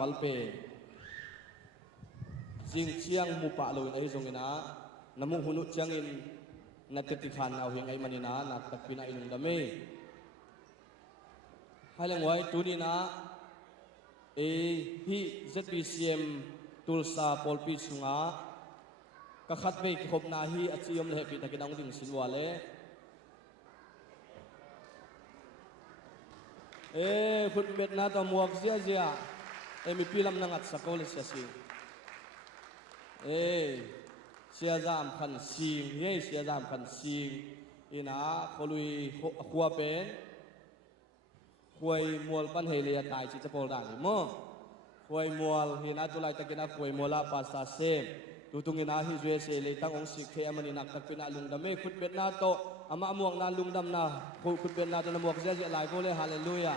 มัลเปจิงเชียงมุปะลุยไอซงอินะน้ำมุหุนุจังอินนัดติขันเอาเฮียงไอมันอินะนัดตักปินาอิลุงดามีให้เลี้ยงไว้ตัวนี้นะฮีZBCMตุลซาปอลปีสุงะก็ขัดไปขบนาฮีอัจฉริยมเลยปีตะกินองดิ่งสินวาเลคุณเบ็ดนาตมวกเสียมีพิลำนังอัดสกอลเสียสิเสียจามขันสิงเสียจามขันสิงอินะขลุยขัวเป็นขวยมัวปันเฮลียตายจิตโพลด่างมั้งขวยมัวหินาจุไลตะกินาขวยมัวลาปาสาเซมดูตุงินาฮิจเวเซเลยตั้งองค์สิกเทอมันนักตะกินาลุงดำเมขุดเบ็ดนาโตอามาม่วงนาลุงดำนาขุดเบ็ดนาโตนมวกเสียหลายโพเลยฮาเลลูยา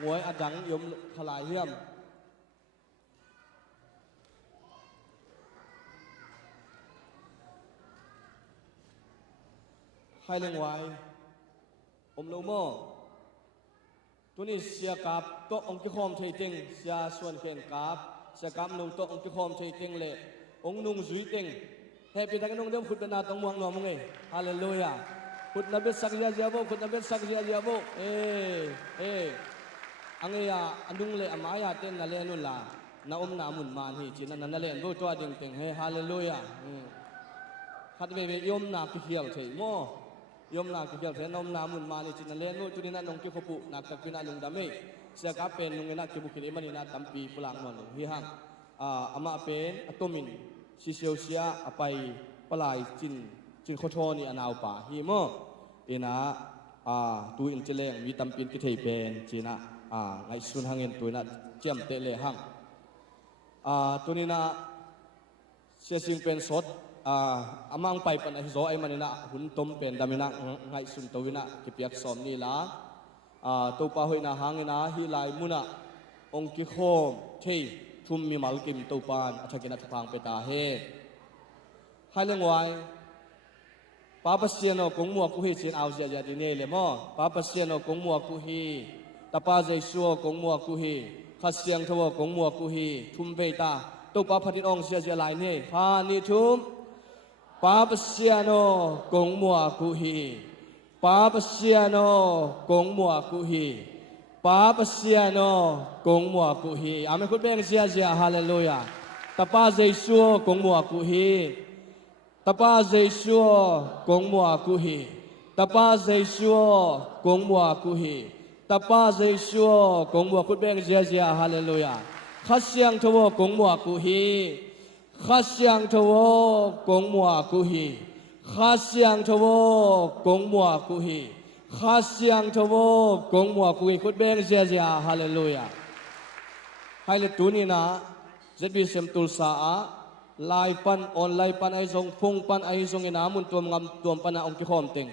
หวยอดังยมขลายเหี้ยมให้เลี้ยงไว้โลโมตัวนี้เสียกับโตองค์ที่คอมเทติงเสียส่วนเข่งกับเสียกับนุ่งโตองค์ที่คอมเทติงเละองค์นุ่งจุยติงเฮปีตะกันนุ่งเดิมขุดเป็นนาตองมวงหนอมงฮาเลลูยาขุดนับเป็นสักยาโบขุดนับเป็นสักยาโบอังเอียอันดุงเละอามายาเต้นนั่นเละนุ่นล่ะน้านามุนมาฮีจีนั่นนั่นเละโบตัวดิ่งติงเฮฮาเลลูยาขัดเบยยมนาคิเขียวเฉยโมยมนาคิเขียวเฉยน้องนามุนมาฮีจีนั่นเละนู่นจุดนั้นน้องคิขบุนักตะกินาลุงดำเมเสียกับเป็นลุงเงินนักคิบุกิริมันนี่นาตัมปีพลังมันฮิฮังอามาเป็นอัตมินซิเซียวเซียอไปปลายจินโคโทนี่อนาวป่าฮีโมนะตัวอินเจเลงมีตัมปินกิเทเป็นจีน่าไงสุนหังเงินตัวน่ะเจียมเตเลหังตัวนี้นะเสียสิ่งเป็นสดอามังไปปันไอโซไอมันนี่นะหุ่นต้มเป็นดามินะไงสุนตัววินะกิเปียกสอมนี่ละตัวปะหอยนะหังนี่นะฮิไลมุนะองกิโคมเททุมมีมัลกิมตัวปานอาชกินัทพังเปตาเฮให้เลี้ยงไว้ป้าปัสเซียนกงมัวกุฮีเชียนเอาเสียดีเน่เลยมั้งป้าปัสเซียนกงมัวกุฮีตาป้าใจชัวกงมัวกุฮีขัดเสียงทว่ากงมัวกุฮีทุมเบตาตัวป้าพัดองเสียหลายเน่ฮานิทุมป้าปัสเซียนกงมัวกุฮีป้าปัสเซียนกงมัวกุฮีป้าปัสเซียนกงมัวกุฮีอาเมคุณเบงเสียฮาเลลูยาตาป้าใจชัวกงมัวกุฮีตาป้าใจชัวกงมัวกุฮีตาป้าใจชัวกงมัวกุฮีตาป้าใจชัวกงมัวคุณเบงเสียฮาเลลูยาขัดเสียงทว่ากงมัวกุฮีขัดเสียงทว่ากงมัวกุฮีขัดเสียงทว่ากงมัวกุฮีข้าเสียงทว่ากงมัวกุยคุดเบงเสียฮาเลลูยาให้เลตุนีนะZBCMตุลสาไลปันออนไลปันไอซงพงปันไอซงอินามุนตัวงำตัวปันองกิคอมติง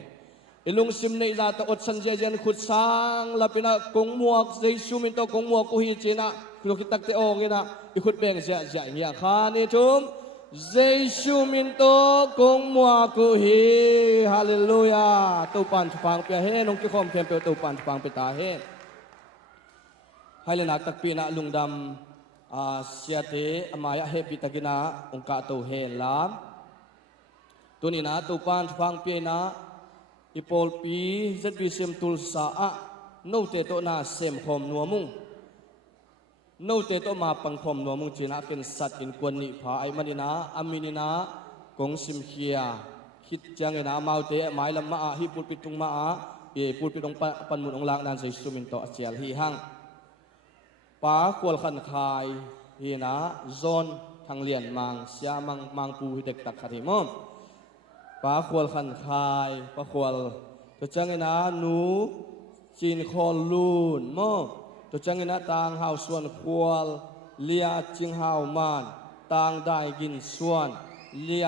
อิลุงซิมในจาตอดสันเจียนขุดสร้างลาปินะกงมัวเซซูมินโตกงมัวกุฮีจีนะพิโลกิตักเตโองอินะอิคุดเบงเสียเฮียข้านิทุมเซซูมินโตกงมัวกุฮีฮาเลลูยาตัวปันฟังเปียเฮนองกิคอมเพียงเปียตัวปันฟังเปตาเฮให้เลนักตักปีนะลุงดำเสียเตอมายะเฮปิตะกินาองค์กาโตเฮลามตัวนี้นะตัวปานฟังเปียนะอีโปลปีZBCMตุลสาโนเตโตนาเซมคอมนัวมุงโนเตโตมาปังคอมนัวมุงจีนะเป็นสัตว์อินกวนนิพาไอมันนะอามินินะกงซิมเคียคิดจังไงนะมาเตะหมายลำมาฮิปุลปิตุงมาปุลปิตงปันมุนองลางนันใส่สุมินโตอาเจียลฮีหังป้าควรขันคายฮีนะโซนทางเลียนมังเสียมังปูฮิเด็กตักขัดหิมอมป้าควรขันคายป้าควรตัวจังไงนะหนูจีนคอลูนมอมตัวจังไงนะต่างหาวส่วนควรเลียจิงหาวมานต่างได้กินส่วนเลีย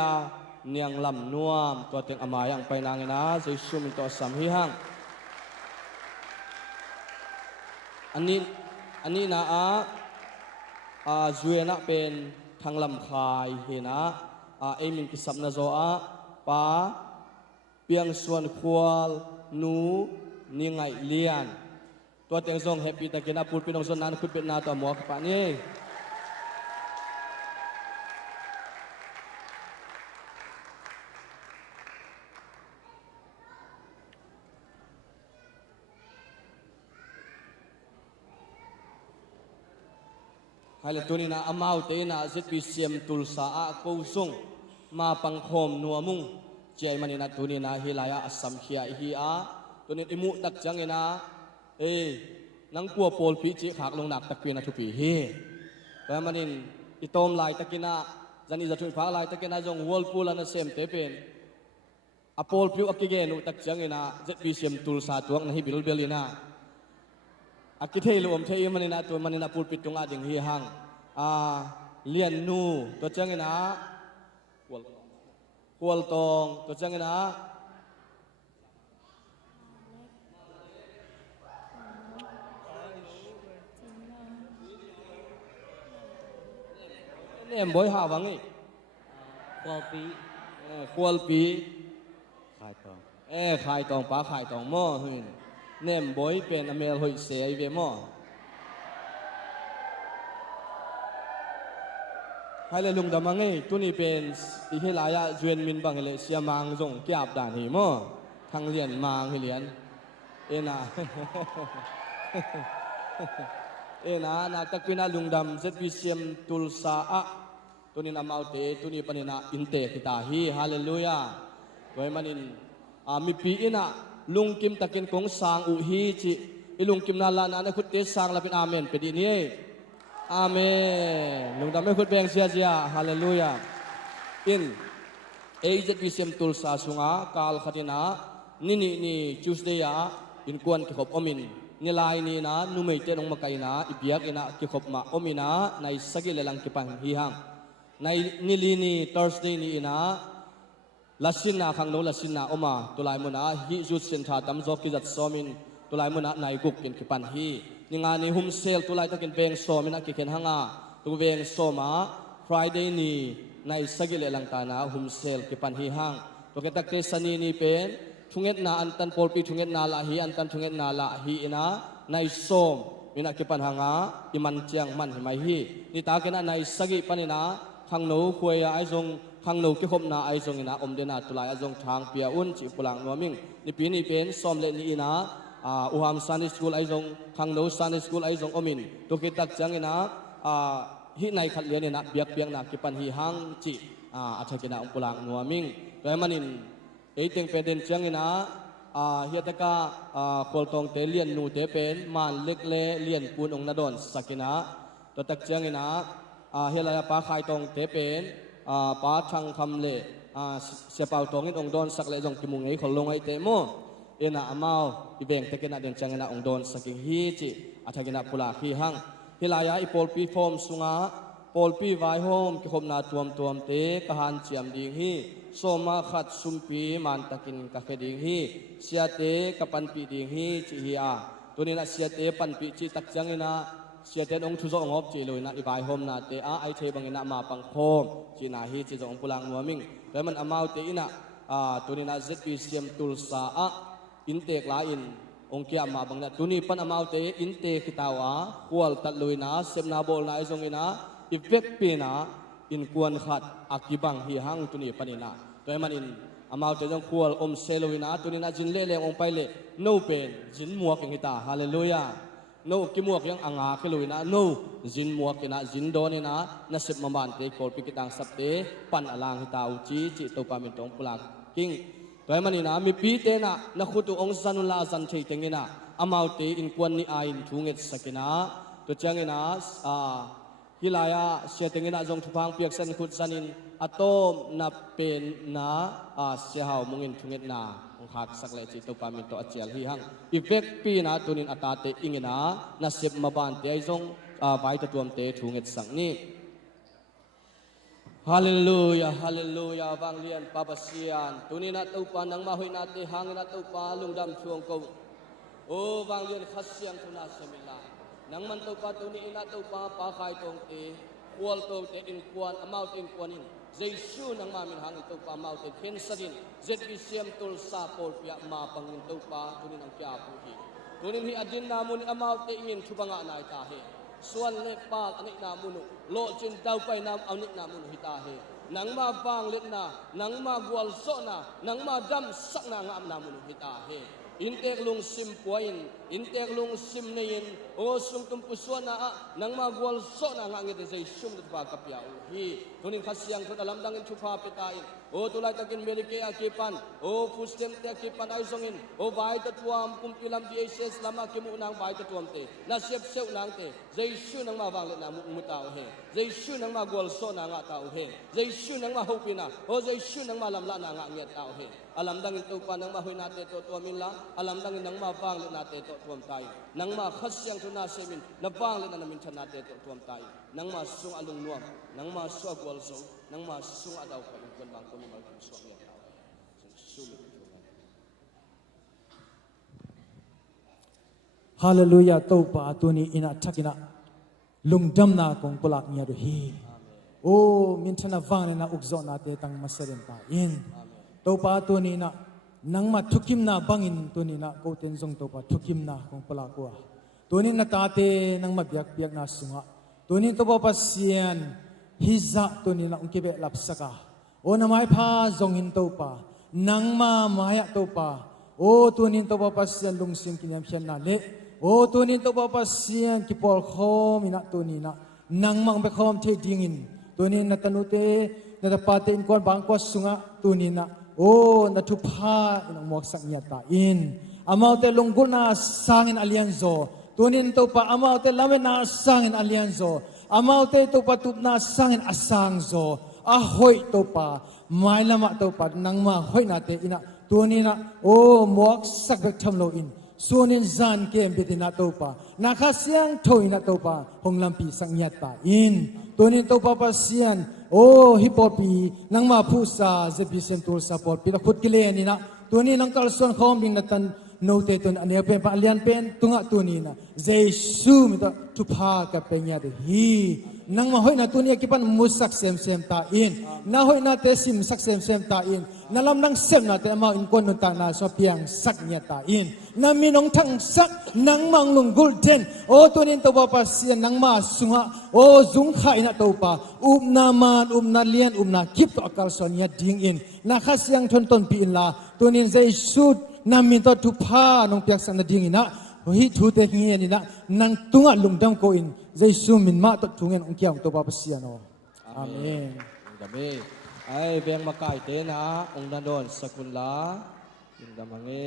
เนียงลำนวมตัวเต็งอามายังไปนางไงนะใส่ซุมินโตสัมฮิหังอันนี้นะจวยนะเป็นทางลำคายเห็นะเอมินกิสับนะโซป้าเปียงส่วนควลนูนี่ไงเลียน ตัวเตียงทรงแฮปปี้ตะกินอาปูพี่น้องส่วนนั้นคุณเป็นนาตัวหมอกปะนี่ให้เลยตัวนี้นะอามาวเตนะจิตวิเศษตุลสาอากูซงมาปังคมนัวมุงเจมันนี่นะตัวนี้นะฮิลายาอัสสัมเฮียฮิอาตัวนี้อิมุตักจังเงนะนังกัวโพลปีจิขากลงหนักตะเกียนทุปีเฮแต่มันนี่อิตอมลายตะกินะจันนี่จะช่วยฟ้าลายตะกินะจงวอลปูลนะเซมเตเป็นอโพลปิวอักกิเกนุตักจังเงนะจิตวิเศษตุลสาตัวนั้นฮิบิลเบลินะอักกิเทลวมเทยมันนี่นะตัวมันนี่นะปูลปิดตรงอาดิงฮีหังเลียนนูตัวจังเงนะควอลตองตัวจังเงนะเนี่ยบ่อยหาวังอีควอลปีขายตองขายตองป้าขายตองหม้อเฮ้ยเนี่ยบ่อยเป็นอเมริกาเสียอีเวหม้อให้เลยลุงดำมังไงตัวนี้เป็นอีที่หลายจวนมินบังเลยเสียมังส่งเก็บด่านหิมะทางเรียนมังให้เรียนนะนาตะกินาลุงดำเซตวิเชียมตุลสาอะตัวนี้นำเอาเตตัวนี้ปนินาอินเตกิตาฮีฮาเลลูยาไว้มันอินมีปีนะลุงกิมตะกินกงสางอุฮีจิลุงกิมนาลานาคุตเตสางลาเป็นอาเมนเป็นดีนี้อาเมนลุงดำไม่คุดแบงเสียเสียฮาเลลูยาอินเจ็ดวิเชียมตุลสาสุงากาลขัดินานี่จูสเดียอินกวนกิขบอมินนี่ลายนี่นะนุ่มเจนองมาไกนะอิบยักนะกิขบมาอมินะในสกิเลลังกิปังฮีฮังในนิลีนี่ทอร์สเดย์นี่นะลัสินนาขังโนลัสินนาอมาตุลายมุนะฮิจุดเซนทาดัมจอกิจัดซอมินตุลายมุนะในกุกกินกิปันฮีนี่งานนี้ฮุมเซลตุลายตะกินเบงซอมินะกิเคนฮังอาตุเบงซอมาฟรายเดย์นี่ในสกิเลลังตานะฮุมเซลกิปันฮีฮังตุเกตักเตสันีนี่เป็นทุงเอ็ดนาอันตันโพลปีทุงเอ็ดนาลาฮีอันตันทุงเอ็ดนาลาฮีนะในโซมมินักกิปันหางาอิมันเจียงมันหิมายฮีนี่ตาเกนะในสกิปันินะขังหนูควยไอซงขังหนูกิขบนาไอซงนะอมเดนาตุลายไอซงทางเปียอุนจิปุลังนัวมิงนี่ปีนี้เป็นซอมเลนี่นะอุฮามซันนิสกูลไอซงขังหนูซันนิสกูลไอซงอมินตุกิตักจังนะฮีในขัดเลียนนะเบียกเบียงนะกิปันฮีหังจิอาจจะกินะอุปุลังนัวมิงแต่มันนินเต็งเป็นเด่นจังนะเฮียตะกาโคลตองเตเลียนนูเตเป็นมันเล็กเล่เลียนปูนองนาดอนสักินะตัวตักจังนะเฮียลายป้าขายตองเตเป็นป้าชังคำเล่เสียเป่าตองอินองดอนสักเล่จงกิมุงไอขลงไอเตโมนะอามาวอีเบงตะกินะเด่นจังนะองดอนสักิฮีจิอาทกินะปุลาฮีหังเฮียลายอีโพลปีฟอมสุงาโพลปีไวโฮมกิขบนาตัวมเตกหันเจียมดิงฮีโซมาขัดสุมปีมันตะกินกะเขดิงฮีเสียเตกับปันปีดิงฮีจิฮีอาตัวนี้นะเสียเตปันปีจิตักจังนะเสียเตองทุจงอบจีเลยนะอีบายโฮมนะเตไอเทบังนะมาปังโฮมจีนาฮีจิจงปุลังมัวมิงแต่มันอามาวเตนะตัวนี้นะเซตปีเซียมตุลสาอะอินเตกลาอินองเกียมาบังนะตัวนี้ปันอามาวเตอินเตกิตาวะควอลตัดลุยนะเซมนาโบลนะไอซงอินะอีเวกปีนะอินกวนขัดอากิบังฮีฮังตุนีปนินะตัวมันอินอามาวจะจงควอลอมเซลวินะตุนีนะจินเล่เลงองไปเล่โนเป็นจินมัวกิงฮิตาฮาเลลูยาโนกิมัวกิงอ่างาคิลุยนะโนจินมัวกินะจินโดนินะนัสิบมาบันเตโคลปิกิตังสับเตปันอลางฮิตาอุจีจิตปามินตองปุลากิงตัวมันอินะมีปีเตนะนักขุตุองซันุลาซันเทติงินะอามาวเตอินกวนนี่อินทุงเอตสกินะตัวจังอินะฮิลายาเสียติงินะจงทุพังเปียกเส้นขุดสันินอะโตมนับเป็นนาเสียหาวมุงินทุงเอ็ดนาองหักสักเลจิตปามินโตอเจียลฮีหังอีเวกปีนาตุนินอัตาเตอิงินะนัสิบมาบานเตยจงไว้ตัวมเตทุงเอ็ดสังนี้ฮาเลลูยาฮาเลลูยาบางเลียนปาปเซียนตุนินะตุปานังมาหุยนาเตหังนะตุปาลุงดำช่วงกูโอ้บางเลียนขัดเสียงทุนาเสมิลานังมันตุปาตุนินะตุปาปาขายตรงเตควอลโตเตอินควอนอามาวเตอินควอนินเจสูนังมามินหังตุปาอามาวเตเคนสดินเจ็ดวิเชียมตุลซาโพลเปียมาปังอินตุปาตุนินังเปียปูฮี ต tunin hi adin namun amau te ingin thubanga nai ta he suan le pal anik namunu lo chin tau pai nam anik namunu hi ta he nangma wang let na nangma gwal so na nangma dam sak na ngam namunu hi ta he intek lung sim poin intek lung sim nein o sum tum puswana nangma gwal so na ngangi de sei sum de ba kapya hi tunin khasyang thot alam dang in thupa petain o tulai takin melike akipan o pustem te akipan ai songin o vai ta tuam kumpilam jesus lama kimu nang vai ta tuam te na sep seu nang te jesu nang ma wang le na mu ta o he jesu nang ma gwal so na nga ta o he jesu nang ma hopina o jesu nang ma lam la na nga nget ta o he alam dang in tu pa nang ma hoina te to min la alam dang in nang ma wang le na te to tuam tai nang ma khasyang thuna semin na wang le na min thana te to tuam tai nang ma sung alung nuam nang ma so gwal so nang ma sung adau ka in kon bang ko mo bang so ya ta sum Hallelujah topa atuni ina thakina lungdam na kong pulak niya do hi o minthana wang na ukzo na te tang masaren ta in topa atuni na nang ma thukim na bangin tuni na ko tenzong topa thukim na kong pulak ko tuni na tate nang mabyak biak na sunga tuni topa pasian hiza tuni na ungkibe lapsaka o na mai pha zongin topa nang ma maya topa o tuni topa pasian lungsim kinyam sian na le o tunin to pa sian ki por khom ina tunina nang mang be khom the dingin tunin na tanute na ta pate in kon bang ko sunga tunina o na thu pha in mok sak nya ta in amau te longgul na sangin alianzo tunin to pa amau te lamen na sangin alianzo amau te to pa tup na sangin asang zo a hoi to pa mai lama to pa nang ma hoi na te ina tunina o mok sak be tham lo in sunin zan kem bitina topa nakasyang thoina topa honglampi sangyat pa in tunin topa pasian o hipopi nangma phusa zebisem tul support pila khut kile ni na tunin ang kalson khom ding natan note tun ane pen pa alian pen tunga tunina jesu mita tupha ka penya de hi nangma hoina tunia kipan musak sem sem ta in na hoina te sim sak sem sem ta in nalam nang sem na te ma in kon nun ta na so piang sak nya ta in na minong thang sak nang mang lung golden o tunin to pa sian nang ma sunga o zung khai na to pa na man na lian na kip to akal son ya ding in na khasyang thon ton pi in la tunin jesu na min to tu pha nong piak san na ding ina hi thu te ngi ni na nang tunga lungdam ko in jesu min ma to thungen ong kyang to pa sian o amen gabe ai beng makai te na ong na don sakun la lungdam hange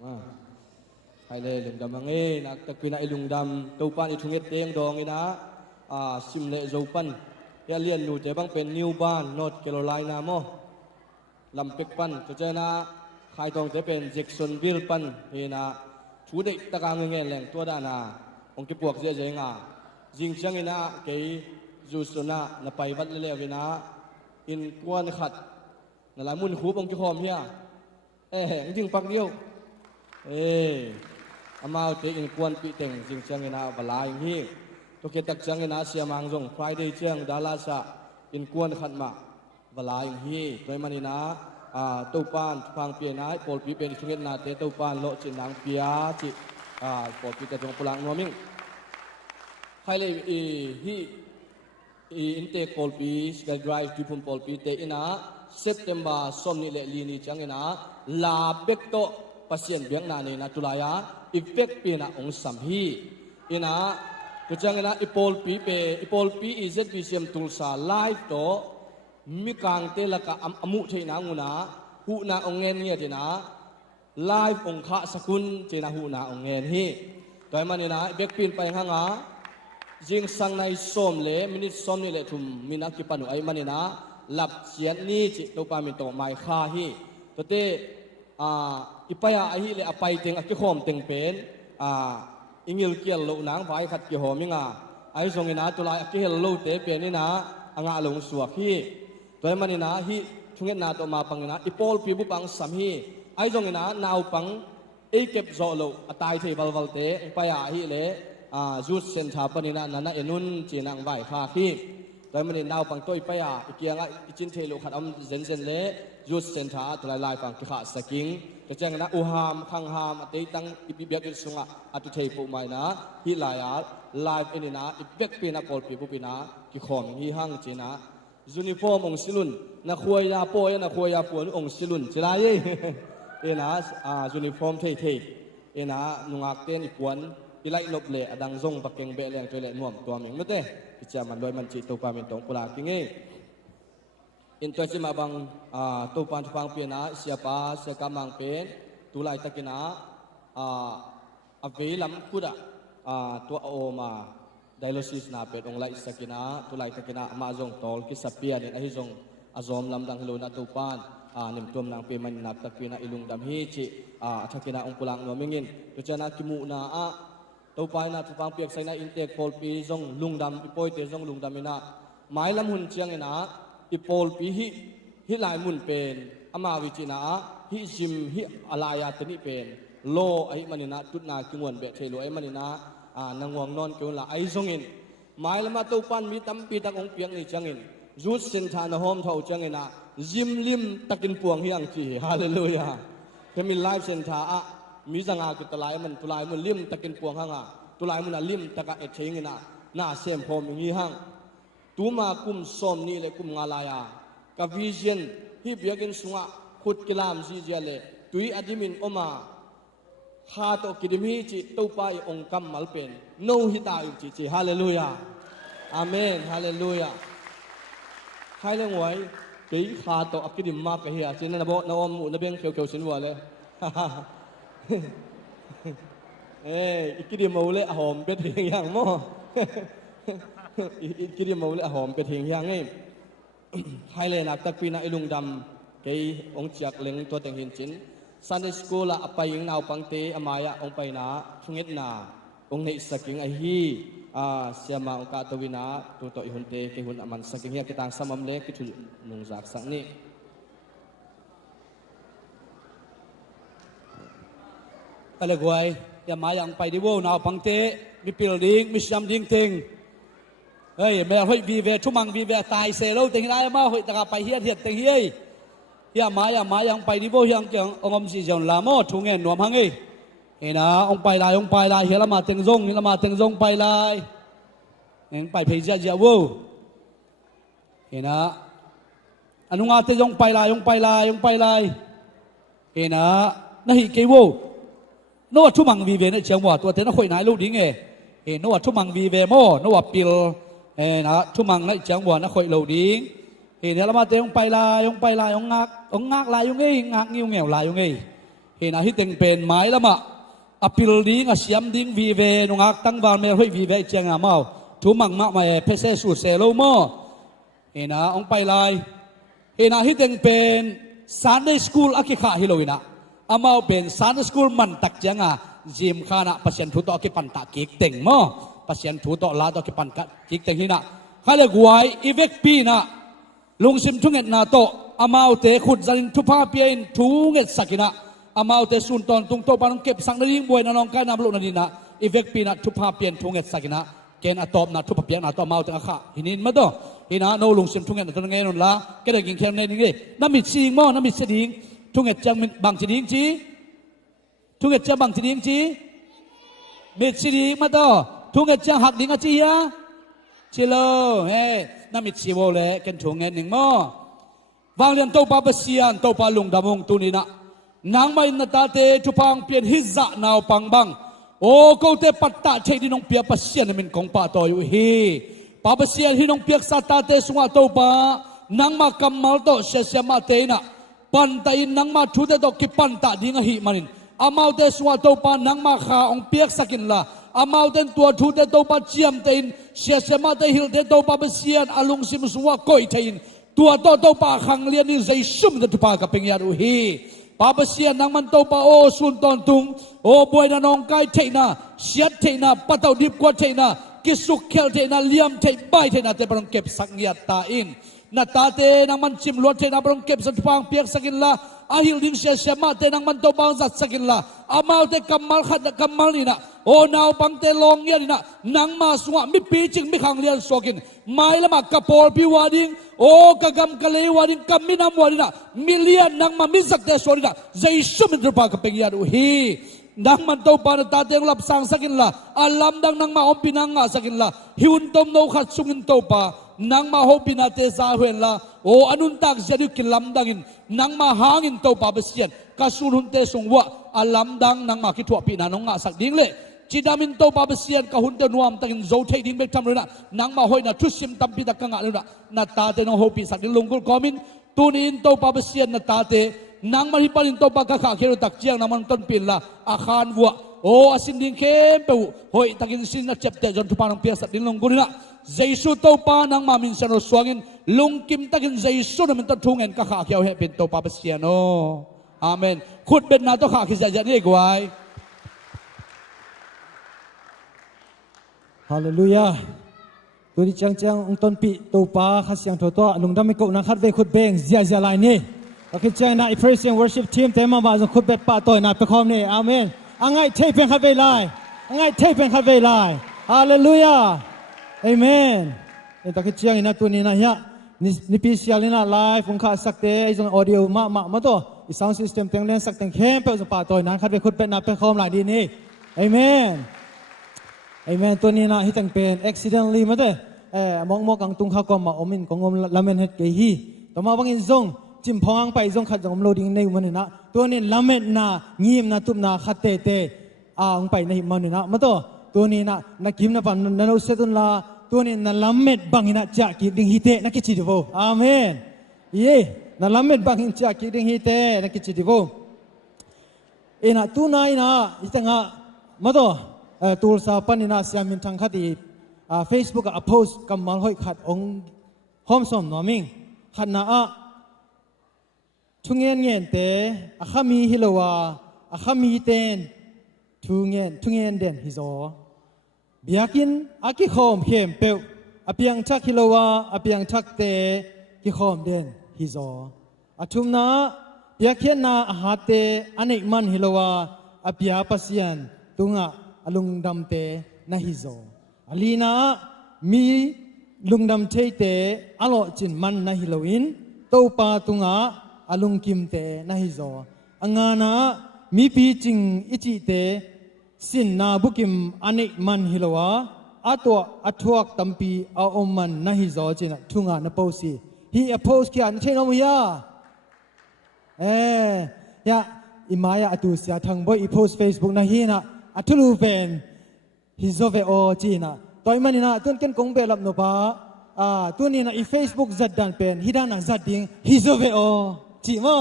ma hai le lungdam hange nak takina ilungdam to pan I thunget teng dong ina sim le zo pan ya lian nu te bang pen New Barn North Carolina mo lampek pan to chena khai tong te pen Jacksonville pan ina thu de takang nge leng to da na ong ki puak je nga jing chang ina ke jusuna na pai wat le wina in kwan khat na la mun khu bong ki khom hia jing pak diu amao te in kwan pi teng jing chang ina balai hi to ke tak chang ina siamang jong Friday chang dalasa in kwan khat ma balai hi toy manina to pan phang pi nai pol pi pen thunget na te to pan lo chin nang pia chi pol pi te jong pulang no ming khai le hi inte pol pi skal drive tu pum pol pi te ina September som ni le li ni chang ina la bek to pasien biang na ni na tulaya effect pi na ong sam hi ina to chang ina ipol pi izet pi sem tulsa live to mi kang te la ka amu the na nguna hu na ong ngen nge te na live ong kha sakun te na hu na ong ngen hi toy manina bek pin pai hanga jing sang nai som le minute som ni le thum minak ki panu ai manina lap chian ni chi to pa min to mai kha hi to te ipaya a hi le apai teng a ki khom teng pen ingil kial lo nang vai khat ki hominga ai zongina tulai a ki hel lo te pe ni na anga long suak hi toy manina hi thunget na to ma pangina ipol pi bu pang sam hi ai zongina naw pang e kep zo lo atai the balwal te paya hi le jut sen tha panina nana enun chinang vai kha khi toy manin naw pang toy paya ikianga ichin thelo khat am zen zen le ยูสเซนทาตุลายลายฟังกิขาสกิงจะแจ้งนะอุฮามขังฮามอติตั้งอิบิเบียกิสุงะอัตุเทปุไมนะฮิลายาไลฟ์เอ็นนะอิเบกปีนะปอลปีปุปีนะกิขอมฮิฮังจีนะยูนิฟอร์มองสิลุนนักขวยยาโปยนักขวยยาปวนองสิลุนจะไรเอ็นะยูนิฟอร์มเท่ๆเอ็นะนุงักเต้นอีปวนอีไลลบเละดังซงปักเก่งเบะแรงตัวเละน่วมตัวเมียงไม่เต้พิจารมันลอยมันจิตตัวปามินตงกุลากิงเออินตัวจิมาบังตัวปันฟังเปียนะเสียป้าเสียกำมังเป็นตุลายตะกินะอเวลัมคุดะตัวโอมาไดโลซิสนาเป็นองไลสกินะตุลายตะกินะมาจงตอลกิสเปียนี่ไอจงอซอมลำดังฮิโลนาตัวปานนิมตัวนางเป็นมันนับตะกินะอิลุงดำฮิจิตะกินะองกุลังนัวมิงินตัวจนะกิมูนาตัวปานนะตัวฟังเปียกใส่นะอินเตกโพลปีจงลุงดำอีโปยเตจงลุงดำมินะหมายลำหุ่นเชียงนะอีโพลปีฮิลายมุนเป็นอามาวิจินะฮิจิมฮิอลายาตนิเป็นโลไอมันนี่นะจุดนากิงวนเบะเทโลไอมันนี่นะนางวงนอนกินละไอซงอินหมายละมาตัวปันมีตั้มปีตักองเปียงนี่จังอินรูดเส้นทางหอมเท่าจังอินนะยิมลิมตะกินปวงเฮียงจีฮาเลลูยาเคมีไลฟ์เส้นทางมีจังอากุตลายมันตุลายมันลิมตะกินปวงห้างตุลายมันลิมตะกะเอชเชงินะหน้าเซมพอมอย่างนี้ห้างตัวมากุมซอมนี่เลยกุมงาลายากับวิเชียนที่เบียกินสุงะขุดกิลามซีเจเลตุยอดิมินอมาข้าตกิดมีจิตุไปองค์กำมัลเป็นโนฮิตาอุจิฮาเลลูยาอาเมนฮาเลลูยาใครเลี้ยงไว้เกี่ยข้าตกิดมาไปเฮียจินนบนอมมุนเบียงเขียวสินวัวเลยอีกิดมาเลยหอมเป็นเทียงอย่างมั่วอีกิดมาเลยหอมเป็นเทียงอย่างนี้ใครเลยนักตะปีน่ะไอลุงดำเกี่ยองค์จักเลี้ยงตัวเต็งหินจินซันเดย์สกูลอะไปยิงนาวปังเตอมายะองไปนะทุงเอ็ดนาองในสกิงไอฮีเสียมาองกาตวินาตัวต่ออีหุ่นเตกิหุ่นมันสกิงเฮียกิตังสมัมเล็กกิทุนุงจากสังนี้อะไรกวยอย่ามาอย่างไปดิโวนาวปังเตมีปิลดิ้งมีชัมดิ้งเต็งเฮ้ยไม่เอาให้วีเวชุ่มังวีเวตายเซลล์เต็งได้มาเฮ้ยตะกาไปเฮียเทียดเต็งเฮียอย่ามาอย่างไปดิโวยังจังองค์สิจังลามอทุ่งเงินหนวมหังเห็นนะองไปลายเฮียละมาเต็งซงนี่ละมาเต็งซงไปลายเห็นไปเพย์เจ้าวูเห็นนะอนุงาเต็งซงไปลายเห็นนะนั่นฮิเกวูโน้ตทุ่มังวีเวเนี่ยเชียงว่าตัวเต็งน่ะคุยนายลูกดิ้งเห็นโน้ตทุ่มังวีเวโม่โน้ตปิลเห็นนะทุ่มังเนี่ยเชียงว่าน่ะคุยลูกดิ้งเห็นละมาเต็งไปลายองงักลายงงี้งักงิ้วเงี่ยวลายงงี้เห็นนะที่เต็งเป็นไม้ละมาอภิลดิ้งเสียมดิ้งวีเวนงักตั้งวานเมรุยวีเวเจียงอาเมาทุ่มังมะมาเพเซสูเซโลโมเห็นนะองไปลายเห็นนะที่เต็งเป็นซันเดย์สคูลอากิขาฮิโลวินะอาเมาเป็นซันเดย์สคูลมันตักเจียงอาจิมขานะปัศยันทุตอกิปันตะกิกเต็งโมปัศยันทุตอลาตอกิปันกิกเต็งฮินะเขาเรียกว่าอีเวกปีนะลุงซิมทุงเงินนาโตอามาเตขุดจันทุพาเปียนทุงเงินสักินะอามาเตสุนตอนตุงโตปานเก็บสังนริงบวยนองกายนำลุกนันดินะอีเวกปีนะทุพาเปียนทุงเงินสักินะเกณฑ์อตอมนะทุพาเปียนอตอมมาเตงข้าหินินมาโตหินะโนลุงซิมทุงเงินตุงเงินนนละก็ได้กินแค่ในนี้น้ำมิดซิงหม้อน้ำมิดเสดิงทุงเงินจังบางเสดิงจีทุงเงินจังบางเสดิงจีมิดเสดิงมาโตทุงเงินจังหักดิงอาจียะชิโลเฮ้น้ำมิดซีโวเลยกันถุงเงินหนึ่งม้อวางเรียนโตปาเบเซียนโตปาลุงดำมงตุนีนะนางไม่นาตาเตทุพังเปลี่ยนฮิจะนาวปังบังโอ้กูเตปัตตาเชดินองเปียเบเซียนมันของป่าต่ออยู่ฮีปาเบเซียนฮินองเปียสัตตาเตสุงาโตปานางมากำมัลโตเสียเสียมาเตนะปันตาอินนางมาทุเตโตกิปันตาดิ้งหิมันินอามาเตสุงาโตปานางมาขาองเปียสักินละอามาเตนตัวทุเตโตปาเจียมเตนเสียเสียมาเตฮิลเตโตปาเบเซียนอาลุงซิมสุวาโกยเตนตัวโตปาขังเลียนนี่ใจซุ่มเดตุปากกับเป็นยารุฮีปาเบเซียนนางมันโตปาโอสุนตอนตุงโอบวยนานองกายเทนะเสียเทนะปะเตาดิบกว่าเทนะกิสุกเคลเทนะเลียมเทใบเทนะเตปรองเก็บสักเงียตาอินนาตาเตนางมันจิมลวดเทนะปรองเก็บสัตว์ฟางเปียกสักินละ ahil ding sia ma te nang man to bang zat sakin la amau te kamal khat kamal ni na o naw pang te long ya ni na nang ma sunga mi pi ching mi khang lian sokin mai lama kapol pi wading o kagam kale wading kaminam wadina million nang ma mi zak te sorina jaisu min rupa ka pengya du hi nang man to pa na tateng lap sang sakin la alam dang nang ma om pinang nga sakin la hiun tom no khat sungin to pa nang ma ho pinate sa hwen la o anun tak jadi kilam dangin nang ma hangin to pa besian kasun hunte sungwa alam dang nang ma ki thua pi na nong nga sak ding le chidamin to pa besian ka hunte nuam tangin zo thei ding bek tham rena nang ma hoi na thu sim tam pi tak ka nga na ta te no ho pi sak ding lungkul komin tunin to pa besian na ta te nang mari palin to pa ka kha khero tak chiang naman ton pil la akhan wa o asin ding kem pe hoi takin sin na chapte jon tu panang pia sak ding lungkul na Jesu to pa nang mamin san swangin lungkim takin Jesu namin to thungen ka kha kheo he pin to pa besian no amen khut ben na to kha khi ja ni gwai Hallelujah. Tuli chang chang ung ton pi to pa khasyang tho to lungdam mi ko na khat ve khut beng zia lai ni. Okay chang na praise and worship team tema ba zo khut bet pa toy na pe khom ni. Amen. Angai thei pen khat ve lai. Angai thei pen khat ve lai. Hallelujah. Amen. En ta ke chang ina tu ni na ya ni pi sial na live ung kha sak te ai jong audio ma to i sound system teng len sak teng khem pe zo pa toy na khat ve khut bet na pe khom lai di ni. Amen. Amen ตัวนี้นะฮิตังเป็น accidentally มาด้วยมองกังตุงข้าก็มาอมินกงอมลาเมนเฮ็ดเกฮีต่อมาบางอินซงจิมพองไปซงขัดจงอมโลดิ้งในมันนี่นะตัวนี้ลาเมนนะงีมนะตุบนะขัดเตองไปในมันนี่นะมาตัวนี้นะนักกิมนะปันนันอุเซตุนลาตัวนี้นะลาเมนบางอินะจากกิดิ้งฮีเตนักกิจิดิโวอาเมนเย่นะลาเมนบางอินจากกิดิ้งฮีเตนักกิจิดิโวนะตัวนายนะฮิตังฮะมาตัวตัวสาปันนะเสียมินทางคดี Facebook อัพโพสกำมัลหอยขัดองห้อมสมนอมิงขัดนะทุงเงินเตอะขามีฮิโลวาอะขามีเตนทุงเงินเดนฮิโซเบียกินอากิโคมเข้มเปียวอเปียงทักฮิโลวาอเปียงทักเตกิโคมเดนฮิโซอะทุมนะเบียเขียนนะอาหาเตอันเอกมันฮิโลวาอเปียปัสยันตุงะอลุงดำเตนะฮิโซอลีนามีลุงดำเทเตอโลจินมันนะฮิโลอินโตปาตุงะอลุงกิมเตนะฮิโซอังานามีปีจิงอิจิเตสินนาบุกิมอันเอกมันฮิโลวาอัตัวอัทวกตัมปีอาอมมันนะฮิโซจินะทุงะนะโปซีฮีอโพสคิอันเชนอมุยายะอิมายะอตุเสียทางบ่อีโพส Facebook นะฮีนะอัทุลูเป็นฮิโซเวโอจีนะตัวมันนี่นะตุนเกินกงเบลับโนปาตัวนี้นะอี Facebook จัดดันเป็นฮิดานะจัดดิ้งฮิโซเวโอจีมั้ง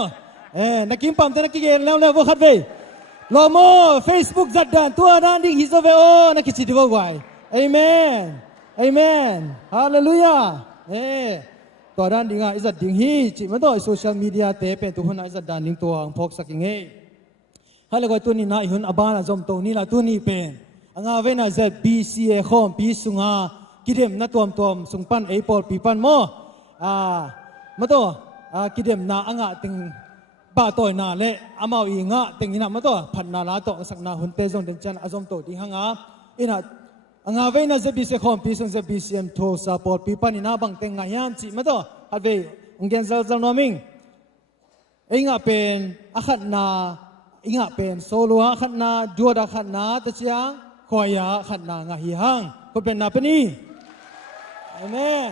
นักกิมปั๊มแต่นักกิเกลแล้วว่าขัดเวลอโม Facebook จัดดันตัวนั้นดิ้งฮิโซเวโอนักกิจิดวกไว้เอเมนเอเมนฮาเลลูยาตัวนั้นดิ้งอ่ะจัดดิ้งฮีจีมันตัวโซเชียลมีเดียเตะเป็นตัวคนนั้นจัดดันดิ้งตัวพกสักยังไงฮัลโหลตัวนี้นะอีหุ่นอบานะจอมตัวนี้ละตัวนี้เป็นอังอาเวน่าจะ BCA ข้อมปีสุงากิเดมนัตัวสุงปันเอปอลปีปันโมมาตัวกิเดมนาอังอาติงป่าต่อยนาเละอามาอีงะติงนี่นะมาตัวพันนาลาตัวสักนาหุ่นเตจงเดนจันอาจอมตัวที่หังอินะอังอาเวน่าจะ BCA ข้อมปีสุงจะ BCM โทสปอลปีปันนี่นะบังเต็งงายามจีมาตัวฮัลเวองเกนเซลจัลโนมิงเองเป็นอาขัดนาอิงะเป็นโซโลฮะขันนาดัวดาขันนาตะเชียงคอยาขันนางะฮิฮังก็เป็นนาเป็นนี่อาเมน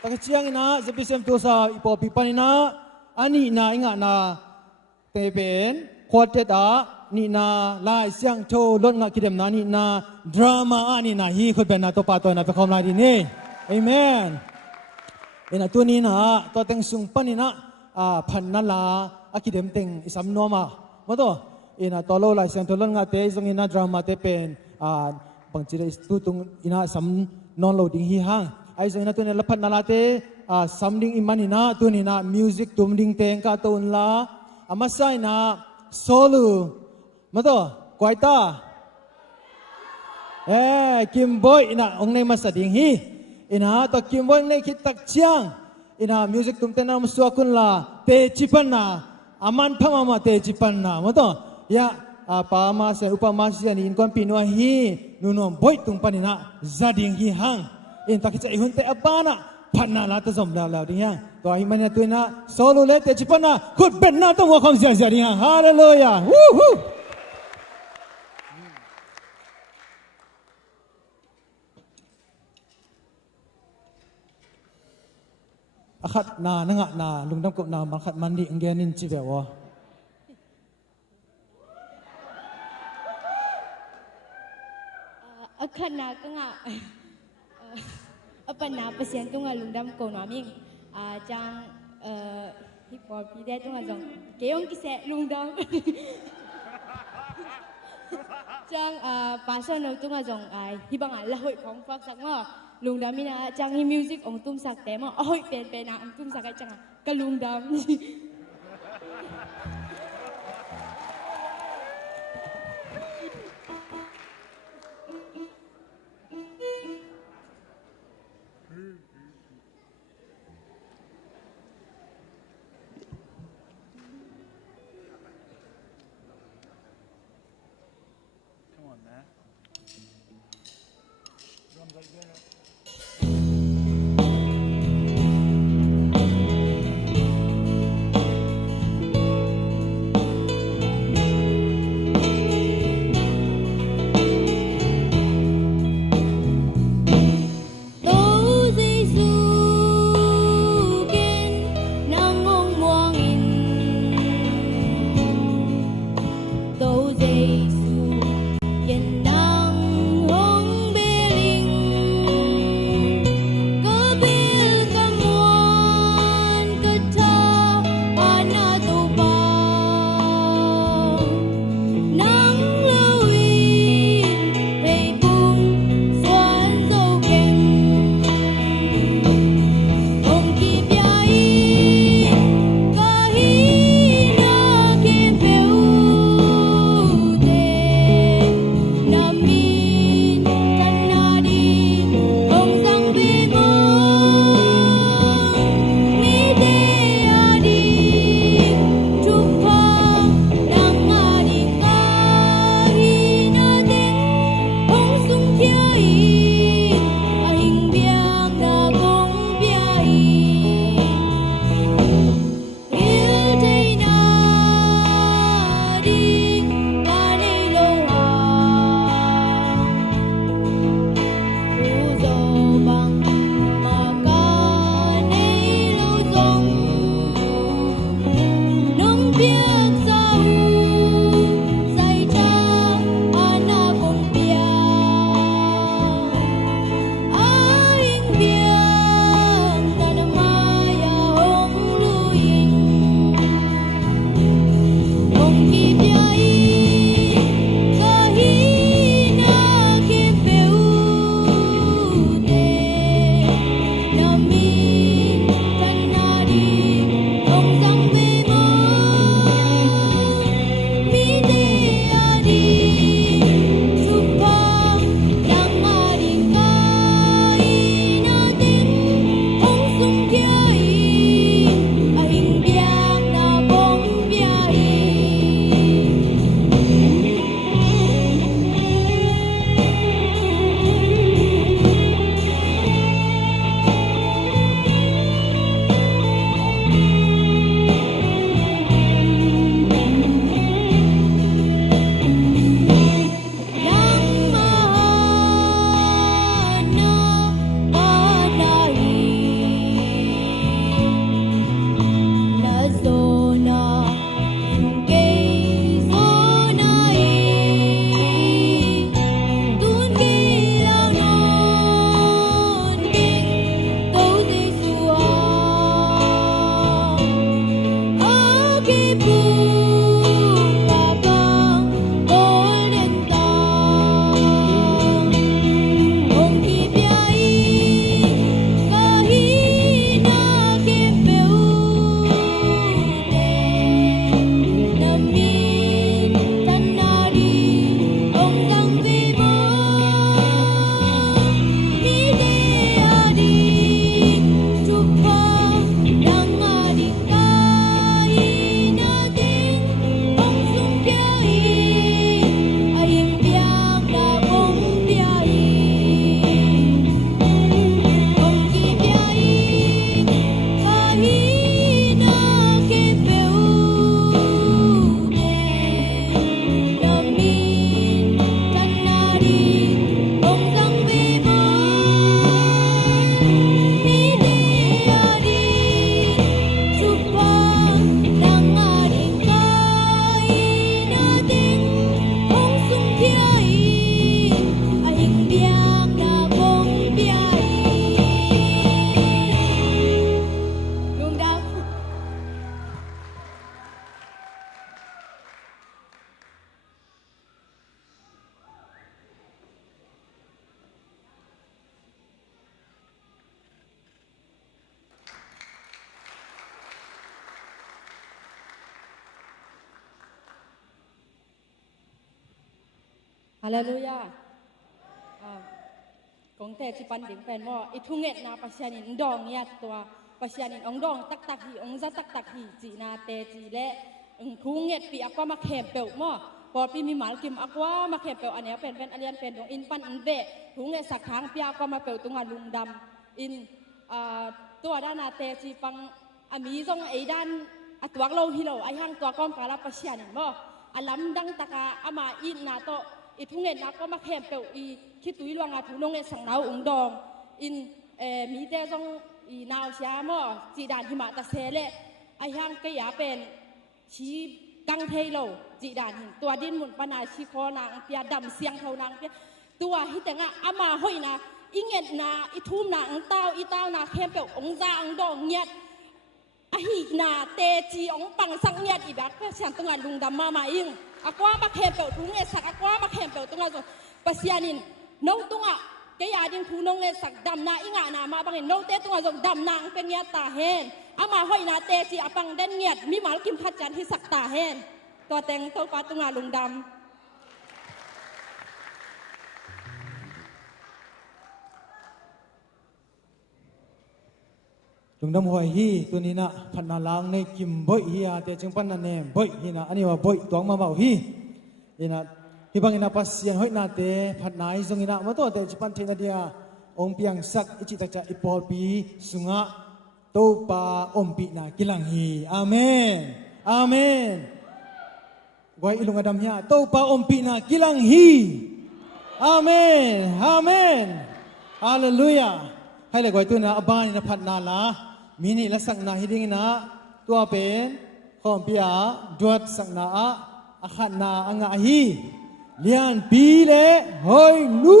ตะเชียงนะจะเป็นเซมตัวซาอีปอปีปันนะอันนี้นาอิงะนาเตเป็นควอเตตานี่นาลายเสียงโชลดงะคิดเดมนานี่นาดราม่าอันนี้นาฮีก็เป็นนาตัวปาตัวนาเป็นคอมลายดีนี่อาเมนเป็นตัวนี้นะตัวเต็งสุงปันนี่นะพันนาลาอาคิดเดมเต็งอิสัมโนมามาตัวอินาตอโลลายเสียงตัวลงงาเตยงอินาดราม่าเตเป็นบางทีเราตุตุงอินาสัมนอนโหลดิ้งฮีฮังไอ้เสียงอินาตัวนี้ละพันนาลาเตสัมดิ้งอิมันอินาตัวนี้นะมิวสิกตุมดิ้งเตงกาตัวน์ลาอามาไซนะโซลูมาตัวกวยตาคิมบอยอินาองค์ในมาสดิ้งฮีอินาตัวคิมบอยในคิดตักเชียงอินามิวสิกตุมเตนามาสวกุนลาเตจิปันนา aman phama ma te chipan na mo to ya pa ma se upama se ni in kon pinwa hi nunom boy tung panina zading hi hang in takicha ihun te apana phanna la ta zom la ding yang to hi mane tuina solo le te chipana khut ben na to wa khom sia sia ding yang hallelujah woo hoo akhat na nga na lungdam ko na makhat mandi anggenin chibewo akhat na ka nga apan na pasien tu nga lungdam ko naming chang hip hop ide tu nga jong keong kise lungdam chang passion no tu nga jong hibang la hoi khong phak sak ngo lungdam mina chang hi music ong tum sak te mo hoi pen na ong tum sak ai chang ka lungdam Giêsu yên nắng hồng bê linh ฮาเลลูยากงเตจิปันดิ่งเป็นว่าอิทุงเอ็ดนาปัชญานินดองเนี่ยตัวปัชญานินองดองตักตักฮีองจะตักตักฮีจีนาเตจีเละทุงเอ็ดปีอักว่ามาเข็มเปิลมั่วพอปีมีหมากิมอักว่ามาเข็มเปิลอันนี้เป็นอันเลียนเป็นดวงอินปันอินเบะทุงเอ็ดสักครั้งปีอักว่ามาเปิลตุงาลุงดำอินตัวด้านนาเตจีปังอามีทรงไอ้ด้านตัวเราฮิโลไอ้ห้างตัวก้อมกาลาปัชญานินมั่วอาล้ำดังตะกาอามาอินนาโตอิทุงเอ็ดนักก็มาเข็มเปิลอีคิดตุยลวงอาทุนงเอ็ดสังนาวองดองอินมีแต่ทรงอีนาวเสียมั่วจีดานหิมะตะเซเลไอ้ห้างก็อย่าเป็นชีกังเทโลจีดานหินตัวดินหมุนปนาชีคอนางเปียดำเสียงเท่านางเปียตัวฮิตแต่งะอามาห้อยนะอิเง็ดนาอิทุ่มนาอังเต้าอีเต้านาเข้มเปียวองซาอังดองเงียดอะหินาเตจีองปังสังเงียดอีแบบเสียงตงานลุงดำมาอิงอากว่ามาเข้มเปียวทุ่งเอสักอากว่ามาเข้มเปียวตงานส่วนปัสยานินน้องตงะแกอยากดิ้งทูนงเอสักดำนาอิงานามาบังเห็นน้องเตตงานส่วนดำนางเป็นเงียดตาเฮนอามาห้อยนาเตจีอปังเด่นเงียดมีหมากิมพัดจันที่สักตาเฮนตัวแตงตัวปาตงานลุงดำลุงดำหอยฮีตัวนี้นะพันนาลางในกิมบ่อยฮีอาแต่จึงพันนาเนมบ่อยฮีนะอันนี้ว่าบ่อยตัวมาเบาฮีฮีนะฮีบังอินาปัสยังหอยนาเตพันนายทรงอินะมาตัวเตจิปันเทนาเดียองเปียงสักอิจิตจักอิปอลปีสุงะโตปาอมปีนากิลังฮีอาเมนอาเมนไว้ลุงอดัมยาโตปาอมปีนากิลังฮีอาเมนอาเมนฮาเลลูยาให้เลยไว้ตัวนะอบายนะพันนาลามินิละสักนาฮิดิงนะตัวเป็นข้อมพิอาดวดสักนาอาขันนาอังอาฮีเลียนปีเลหอยลู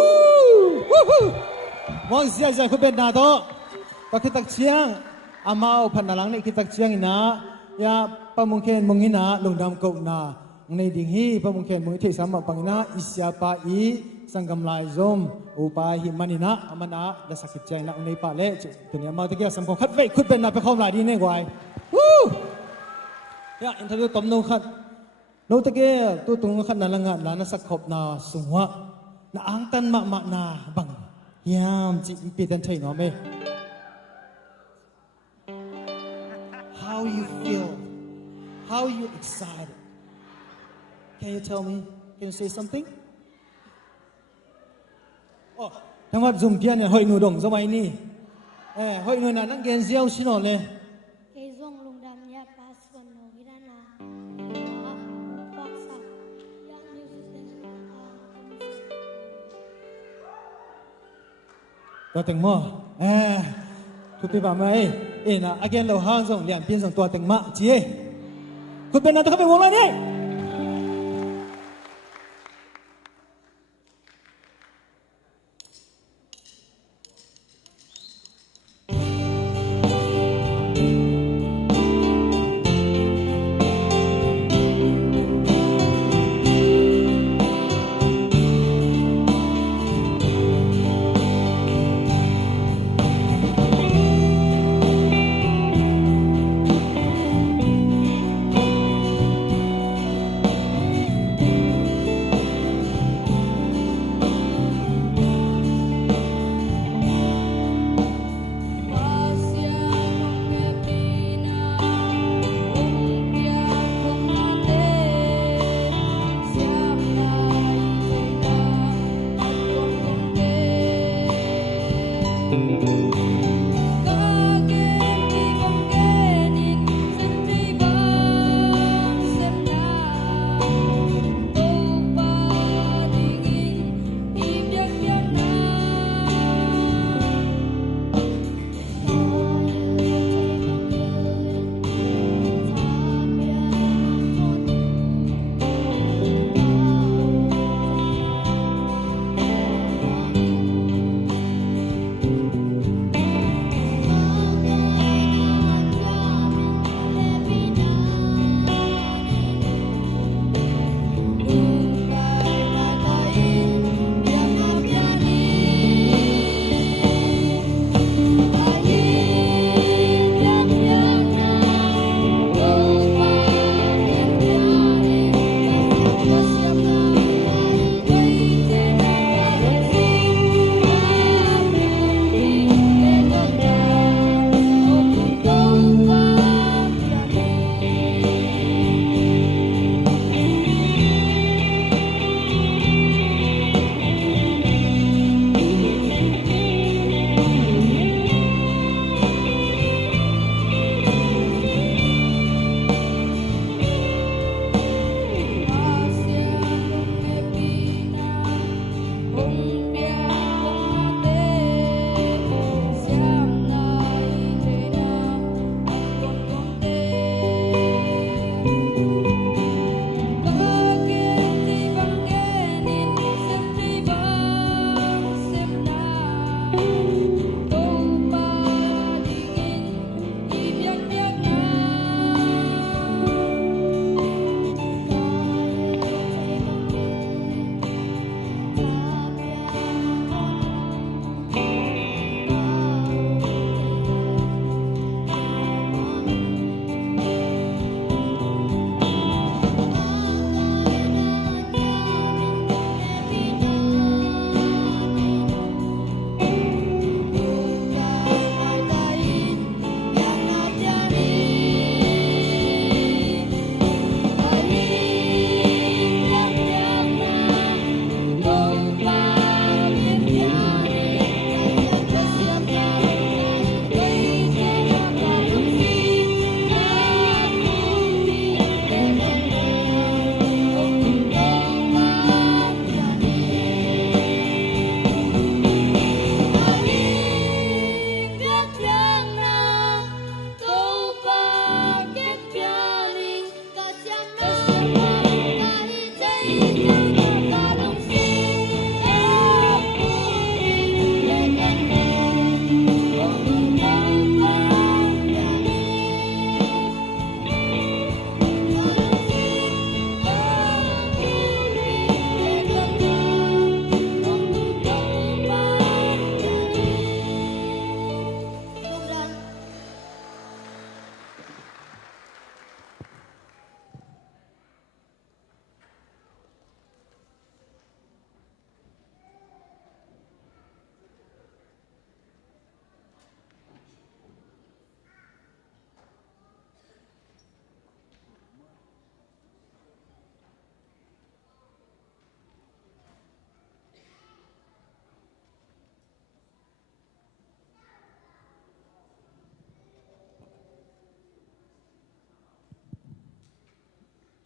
มองเสียใจคุณเป็นนาโตก็คิดตักเชียงอามาเอาพันนาลังนี่คิดตักเชียงนะยาปะมุงเคนมุงหินะลงดำกบนาในดิ่งฮีปะมุงเคนมุงที่สามปังนะอิสยาปาอีสังกำลายซมอุปายหิมันนะอามันนะและสักใจนะในป่าเล่ตัวนี้มาตะเกียบสัมผัสคัดเวคุดเป็นนาไปเข้าหลายดีเนี่ยกวายยาอินทร์ตัวตมนงขัดโนตะเกียตัวตรงขัดนาลังงานนาสักขบนาสุงวะนาอังตันมะมะนาบังยามจิปีเต็นไทยน้อเม How you feel How you excited Can you tell me Can you say somethingทั้งวัดซุ่มเพียนเนี่ยหอยหนูดงสมัยนี้หอยหนูน่ะนั่งเกณฑ์เซียวชิโนเลยเคยส่งลุงดำยาปาสวนโนวิรานาฟอกสักยังมิวสิกตัวแต่งหม้อทุกปีบ่าไหมนะอาเกนเราห้างส่งเหลี่ยมเปลี่ยนส่งตัวแต่งมาจีคุณเป็นนักตะเข้าไปวงอะไรนี่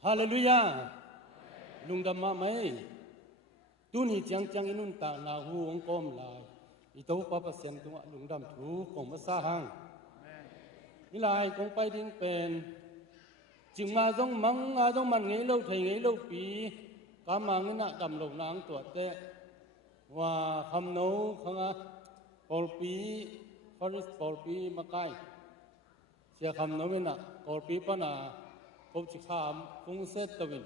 Hallelujah. Lung đam ma mai. Tu ni chang chang inun ta na hu ong kom lai. Ito pa pa sian tung lung đam thu kong ma sa hang. Ilai kong pai ding pen. Chừng ma dong mang a dong man ngei lâu thầy ngei lâu pi. Ka mang ina đam lâu nang tua te. Wa kham no khanga Paul pi Forest Paul pi makai. Sia kham no ina Paul pi pa na Hộp chỉ khám phung xét tawin.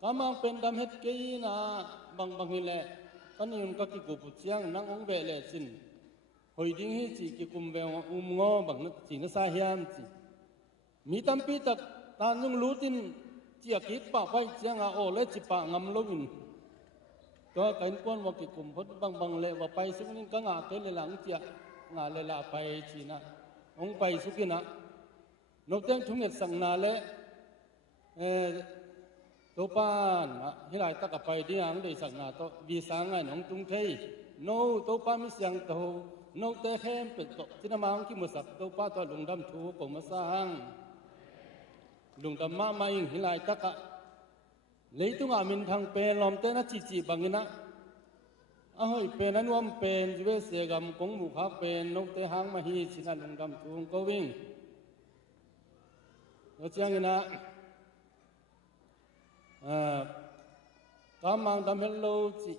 Kamang pen dam het kei na bang bang hile. Kanin ka ki kupu chiang nang ong ve le sin. Hoi ding hi chi ki kum ve ngo bang chi na sa hiam chi. Mi tam pi tak tan nung lutin chi a ki pa pai chiang a o le chi pa ngam lovin. To kain kon wa ki kum phot bang bang le wa pai suk nin ka nga ke le lang chi nga le la pai chi na. Ong pai sukina. Nộp tiếng thung nhật sang na le tô pan hi lại ta cả phải đi ăn để sang na to vì sáng ngày nông tung thấy nô tô pan mi sang to nô te hem pe to tin mà ang ki mo sak tô pa to lung dam thu ko ma sang lung dam ma mai hi lại ta cả lấy tung à min thang pe lom te na chi chi bangina a hoi pe na nuam pen jiwe se gam kong mu kha pen nô te hang ma hi china lung dam thu ko wing nó chăng ina cá mang đam hello chị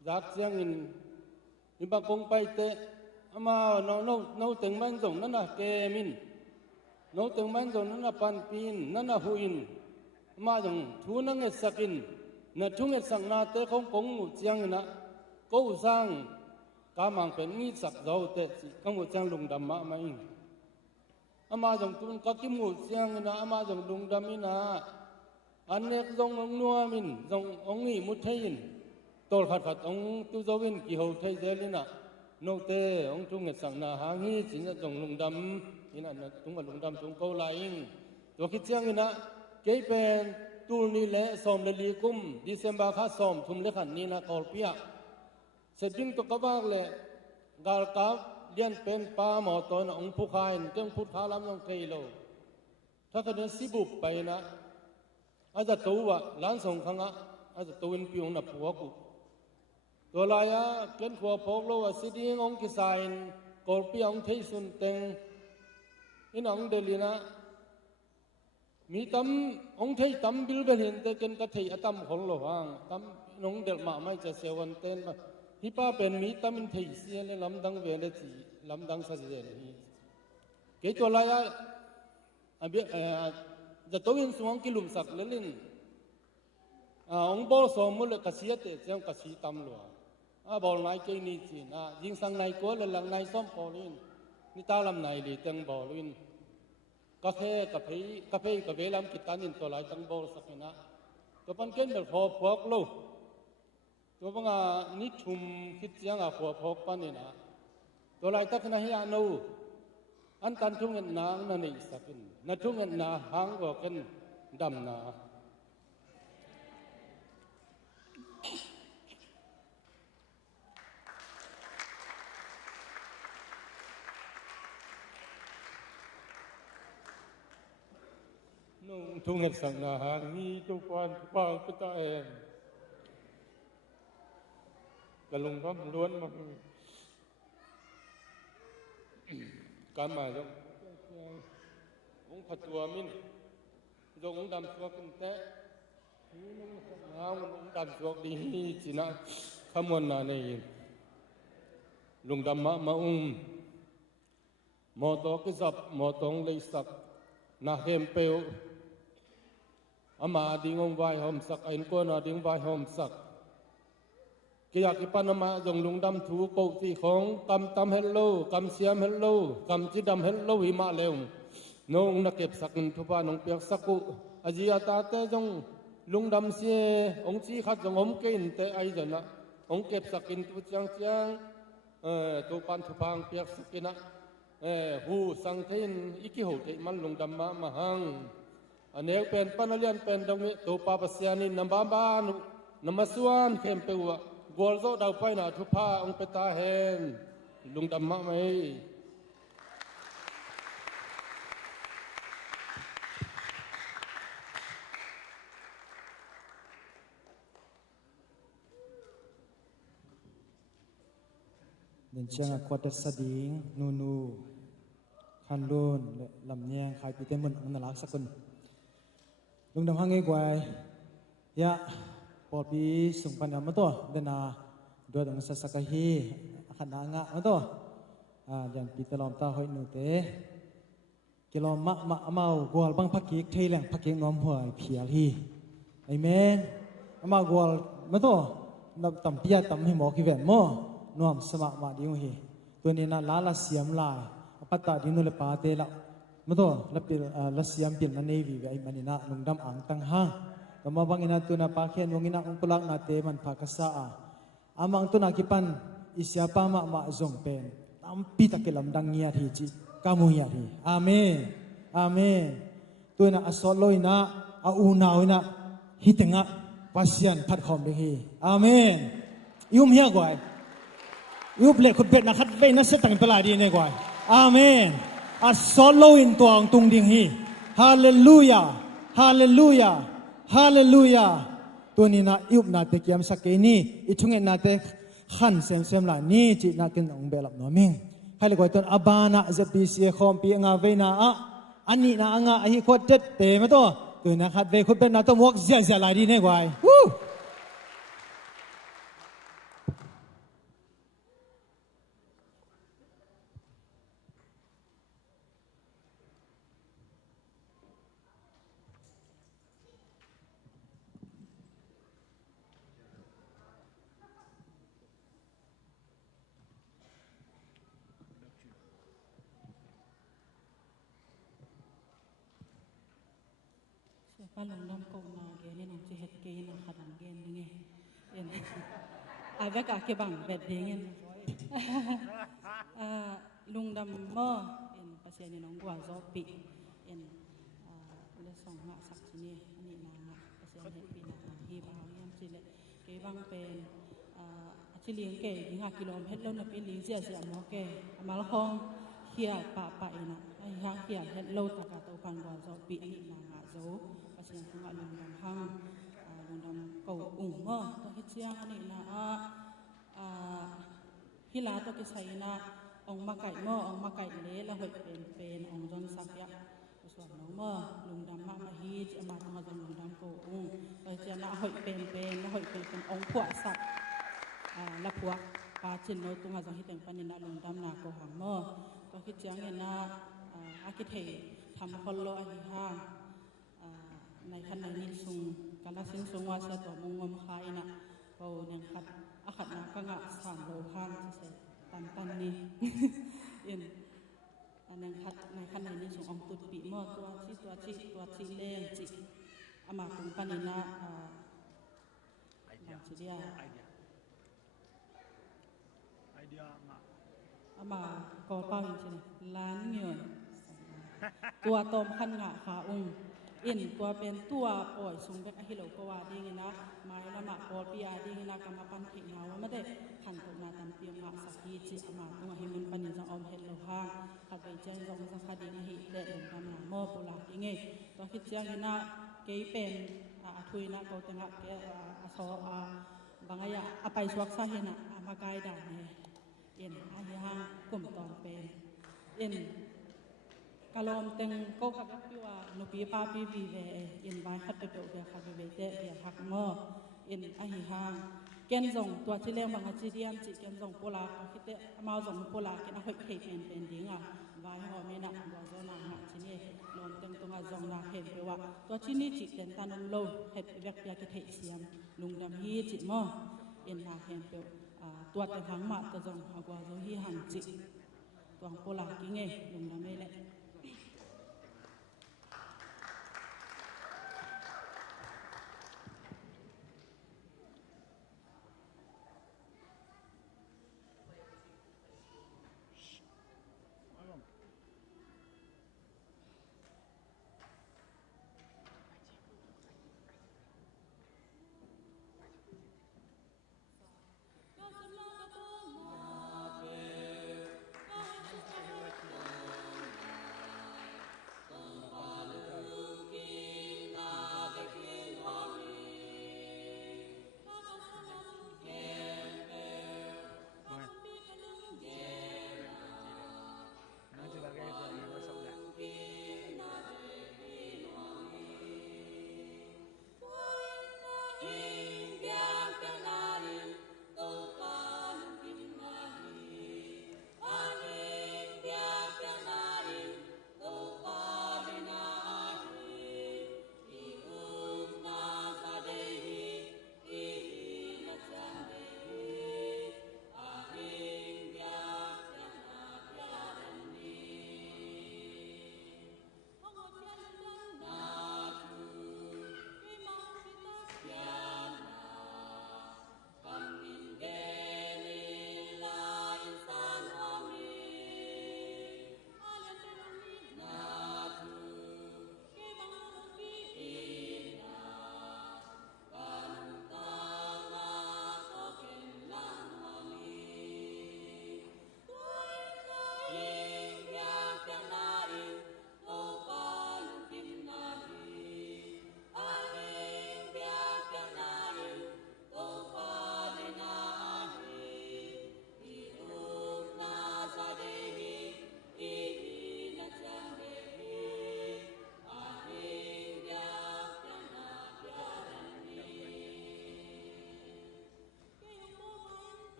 giác chăng in ba công bay te ama nó từng mang giống nó là kê min nó từng mang giống nó là pan pin nó là huin ama giống thu nó nghe sakin nó thu nghe sang na te không công một chăng ina cố sang cá mang pen nghi sak dâu te chị không một chăng lùng đam ma mai ama dòng tuân các kim ngũ siang na ama dòng lung đam ina anh ek dòng ông nua min dòng ông nghỉ một thay tol khát khát ông tu giáo viên kỳ hậu thay thế lina nô tê ông trung nghệ sang na hàng hi chính là dòng lung đam ina tung vào lung đam tung câu lạiตัวคิดเชียงina cái bên tu ni lệ xóm lệ li kum December khá xóm thum lệ khẩn ni na call pia sẽ dính to các bác lệ gal cáp liên pen pa mò tôi na ông phúc khai tiếng phúc khá lắm trong cây lâuถ้าคะแนนสิบุบไปนะอาจจะตัวล้านสองครั้งอาจจะตัวเป็นปีองนับหัวกู ตัวลายเกินขัวพกโลวสิดีงองกิสายกอลปีองเทสุนเต็งอินองเดลีนะมีตั้มองเทยตั้มบิลเบลินเตเกินกระเทยตั้มของโลหังตั้มน้องเดลมาไม่จะเสียวันเต้นมาฮิป้าเป็นมีตั้มอินเทยเสียเลยลำดังเวลจีลำดังสัจเจนีเกตัวลายจะต้องยินสวงกิลุมสักเลลินองบอลสมมุลกษีเตเจ้ากษีตั้มหลวงบอลนายเกนีจีนยิงสังนายกัวเลลังนายซ้อมบอลินนี่ตาลำนายลีเต็งบอลินกาแฟกาแฟลำกิตานินตัวลายตั้งบอลสักนะตัวปันเกินแบบพอพกโลตัวปังนิชุมคิดยังพอพกปันนี่นะตัวลายตักนะฮิอานูอันตันทุ่งเงินนางนั่นเองสักินนั่นทุ่งเงินนาหางก็กันดำนาทุ่งเงินสังนาหางนี่ทุกวันบางก็ตาเองกระลุงพับล้วนมาการมาจงองค์ผัดตัวมินจงองค์ดำสวกเตะน้ำองค์ดำสวกดีจีน่าขมวนนาเนยลุงดำมาอุ้มหมอตอกสับหมอตองเลยสักนาเฮมเปลอามาดิ่งองไว้หอมสักไอ้นก็นาดิ่งไว้หอมสักกิยากิปันมาจงลุงดำถูกปกติของกำตำเฮลโลกำเสียมเฮลโลกำจีดำเฮลโลหิมาเลวน้องนักเก็บสักทุบาน้องเปียกสักุอาจีอาตาเตจงลุงดำเสียองจีขัดจงอมเกินเตไอจันนะองเก็บสักินตุจังจังตัวปันทุบางเปียกสักินะหูสังเทนอิกิโหเตมันลุงดำมาหังอันนี้เป็นปันเลียนเป็นตรงนี้ตัวปาปเสียนินนำบ้านนำมาส่วนเข้มเปวะกอลโซดาวไปนะทุพาองเปตาเฮนลุงดำมาไหมเดินเชียงควดสดิงนูคันลุนลำเนียงใครปีเต็มมันน่ารักสักคนลุงดำหังเอกไว้ยะพอปีสุงปันยามาตัวเดินนาดวงสัสกะฮีขันนางะมาตัวอย่างปีตลอมตาหอยหนูเตกิโลมะเมากวลบังพักกิกเทแหลงพักกิกน้อมหัวเพียรฮีไอเมนมากวลมาตัวนับต่ำพิยาต่ำให้หมอกิเวนโมน้อมสมัครมาดิวฮีตัวนี้น่าล้าละเสียมลายปัตตาดินุเลปาเตละมาตัวละปิละเสียมปิลนันเนวีไอมันน่ะลุงดำอ่างตั้งห้างก็มาบังอินาตัวน่ะปาเขียนวงอินาองค์ปลักนาเตมันภาคสะอามังตัวน่ะกิปันอิสยาปามะมาจงเป็นตามปีตะเกลำดังเงียทีจิกามุยาทีอาเมนอาเมนตัวน่ะอสอลอยน่ะอาอูนาวน่ะฮิตงะปัสยันพัดคอมเดฮีอาเมนยุมเฮียกวยยุบเล็กขุดเป็ดนะคัดเวนัสตังเปลาดีในกวยอาเมนอสอลอยตัวองตุงดิงฮีฮาเลลูยาฮาเลลูยาฮาเลลูยาตัวนี้นะยุบนาเตกิยามสักเกนี่อิทุงเงินนาเตขันเซมลานี่จีนาเกินองเบลับโนมิงให้เลยกว่าตัวอบานะจะปีเสียคอมปีงาเวนาอันนี้นะงาอหิโคตรเตมาตัวนะคัดเวคุเป็นนาตัวมวกเสียลายดีในกวยป้าหลงดำกงนาเกนี่น้องจะเฮ็ดเกนขนาดเกนนี่ไงเอ็นอาเวกอาเกบังแบบเด้งเงินลุงดำม่อเอ็นภาษาเนี่ยน้องกว่าซอปีเอ็นเลสองหะสักทีนี่อันนี้นางะภาษาเฮ็ดปีนาฮีบาวยังสิเลเกบังเป็นชิเลียงเกยิงหากิโลเมตรแล้วนะเป็นลิงเสียหมอเกมาละครเขียป่าไปนะไอ้ฮะเขียเฮ็ดโลตะกาตัวพันกว่าซอปีอันนี้นางะโซเสียงของลุงดำห้างลุงดำเก่าอุ่งตัวเฮ็ดเสียงอันนี้นะ ฮิลาตัวกิไซนะองมาไก่หม้อองมาไก่เละแล้วหอยเป็นองจนสักยะส่วนน้องหม้อลุงดำมาฮีจะมาทำมาจนลุงดำโกงเราจะน่าหอยเป็นแล้วหอยเป็นองผัวสักละผัวปาชินโนตุงอาจจะฮิตเป็นปนินาลุงดำนาโกหังหม้อตัวคิดจังเห็นนะอาคิเททำคนโลอหิฮาในขั้นในนิสุงการละสินสุงว่าเสตัวมงงมคายนะเขาเนี่ยขัดอาขัดนะก็งะสามโลพันที่เสตันนี่อินอันนั้นขัดในขั้นในนิสุงองตุดปีหม้อตัวชีเล่จิอามาตุงปันนะจิเดียอามาก่อเป้าจริงๆล้านเงินตัวตมขันงะขาองอินตัวเป็นตัวปล่อยสูงแบบอหิโลกว่าดีไงนะไม้ละหมาปอปีอาดีไงนะกรรมปันเขงเงาไม่ได้ขันตกนาตำเปียงงะสักทีจิอามาตัวให้มันปัญญาจังอมเห็ดเราห้างขับไปเจ้าจังสังคดีไงหิเด็ดลงทำหนาหม้อปุระดีไงตัวคิดเจ้าไงนะเกยเป็นทุยนะเขาตังะเกยสอบางอย่างไปสวักซาเห็นมากายด่าเนี่ยอินอาหิฮังกลุ่มตอนเป็นอินกาลอมเต็งก็ขับรถพี่ว่านุปีป้าพี่วีเวอินบายขัดไปโดดเดียขับไปเวเตเดียหักหม้ออินอาหิฮางเกณฑ์ส่งตัวที่เลี้ยงบางอาชีพเดียมจิเกณฑ์ส่งโปลาคิดเตมาส่งโปลาเกณฑ์เอาให้เป็นดิ้งอ่ะบายหอไม่หนักบัวโซนาหะที่นี่ลอมเต็งตรงอาส่งนาเห็นไปว่าตัวที่นี่จิเต็นตันนโลเห็ดเวียกยากิเทเสียมลุงดำฮีจิหม้ออินนาเห็นไปตัวแต่ทั้งมาตัวส่งอากัวโซฮีหันจิตัวโปลากิ้งเอลุงดำไม่เละ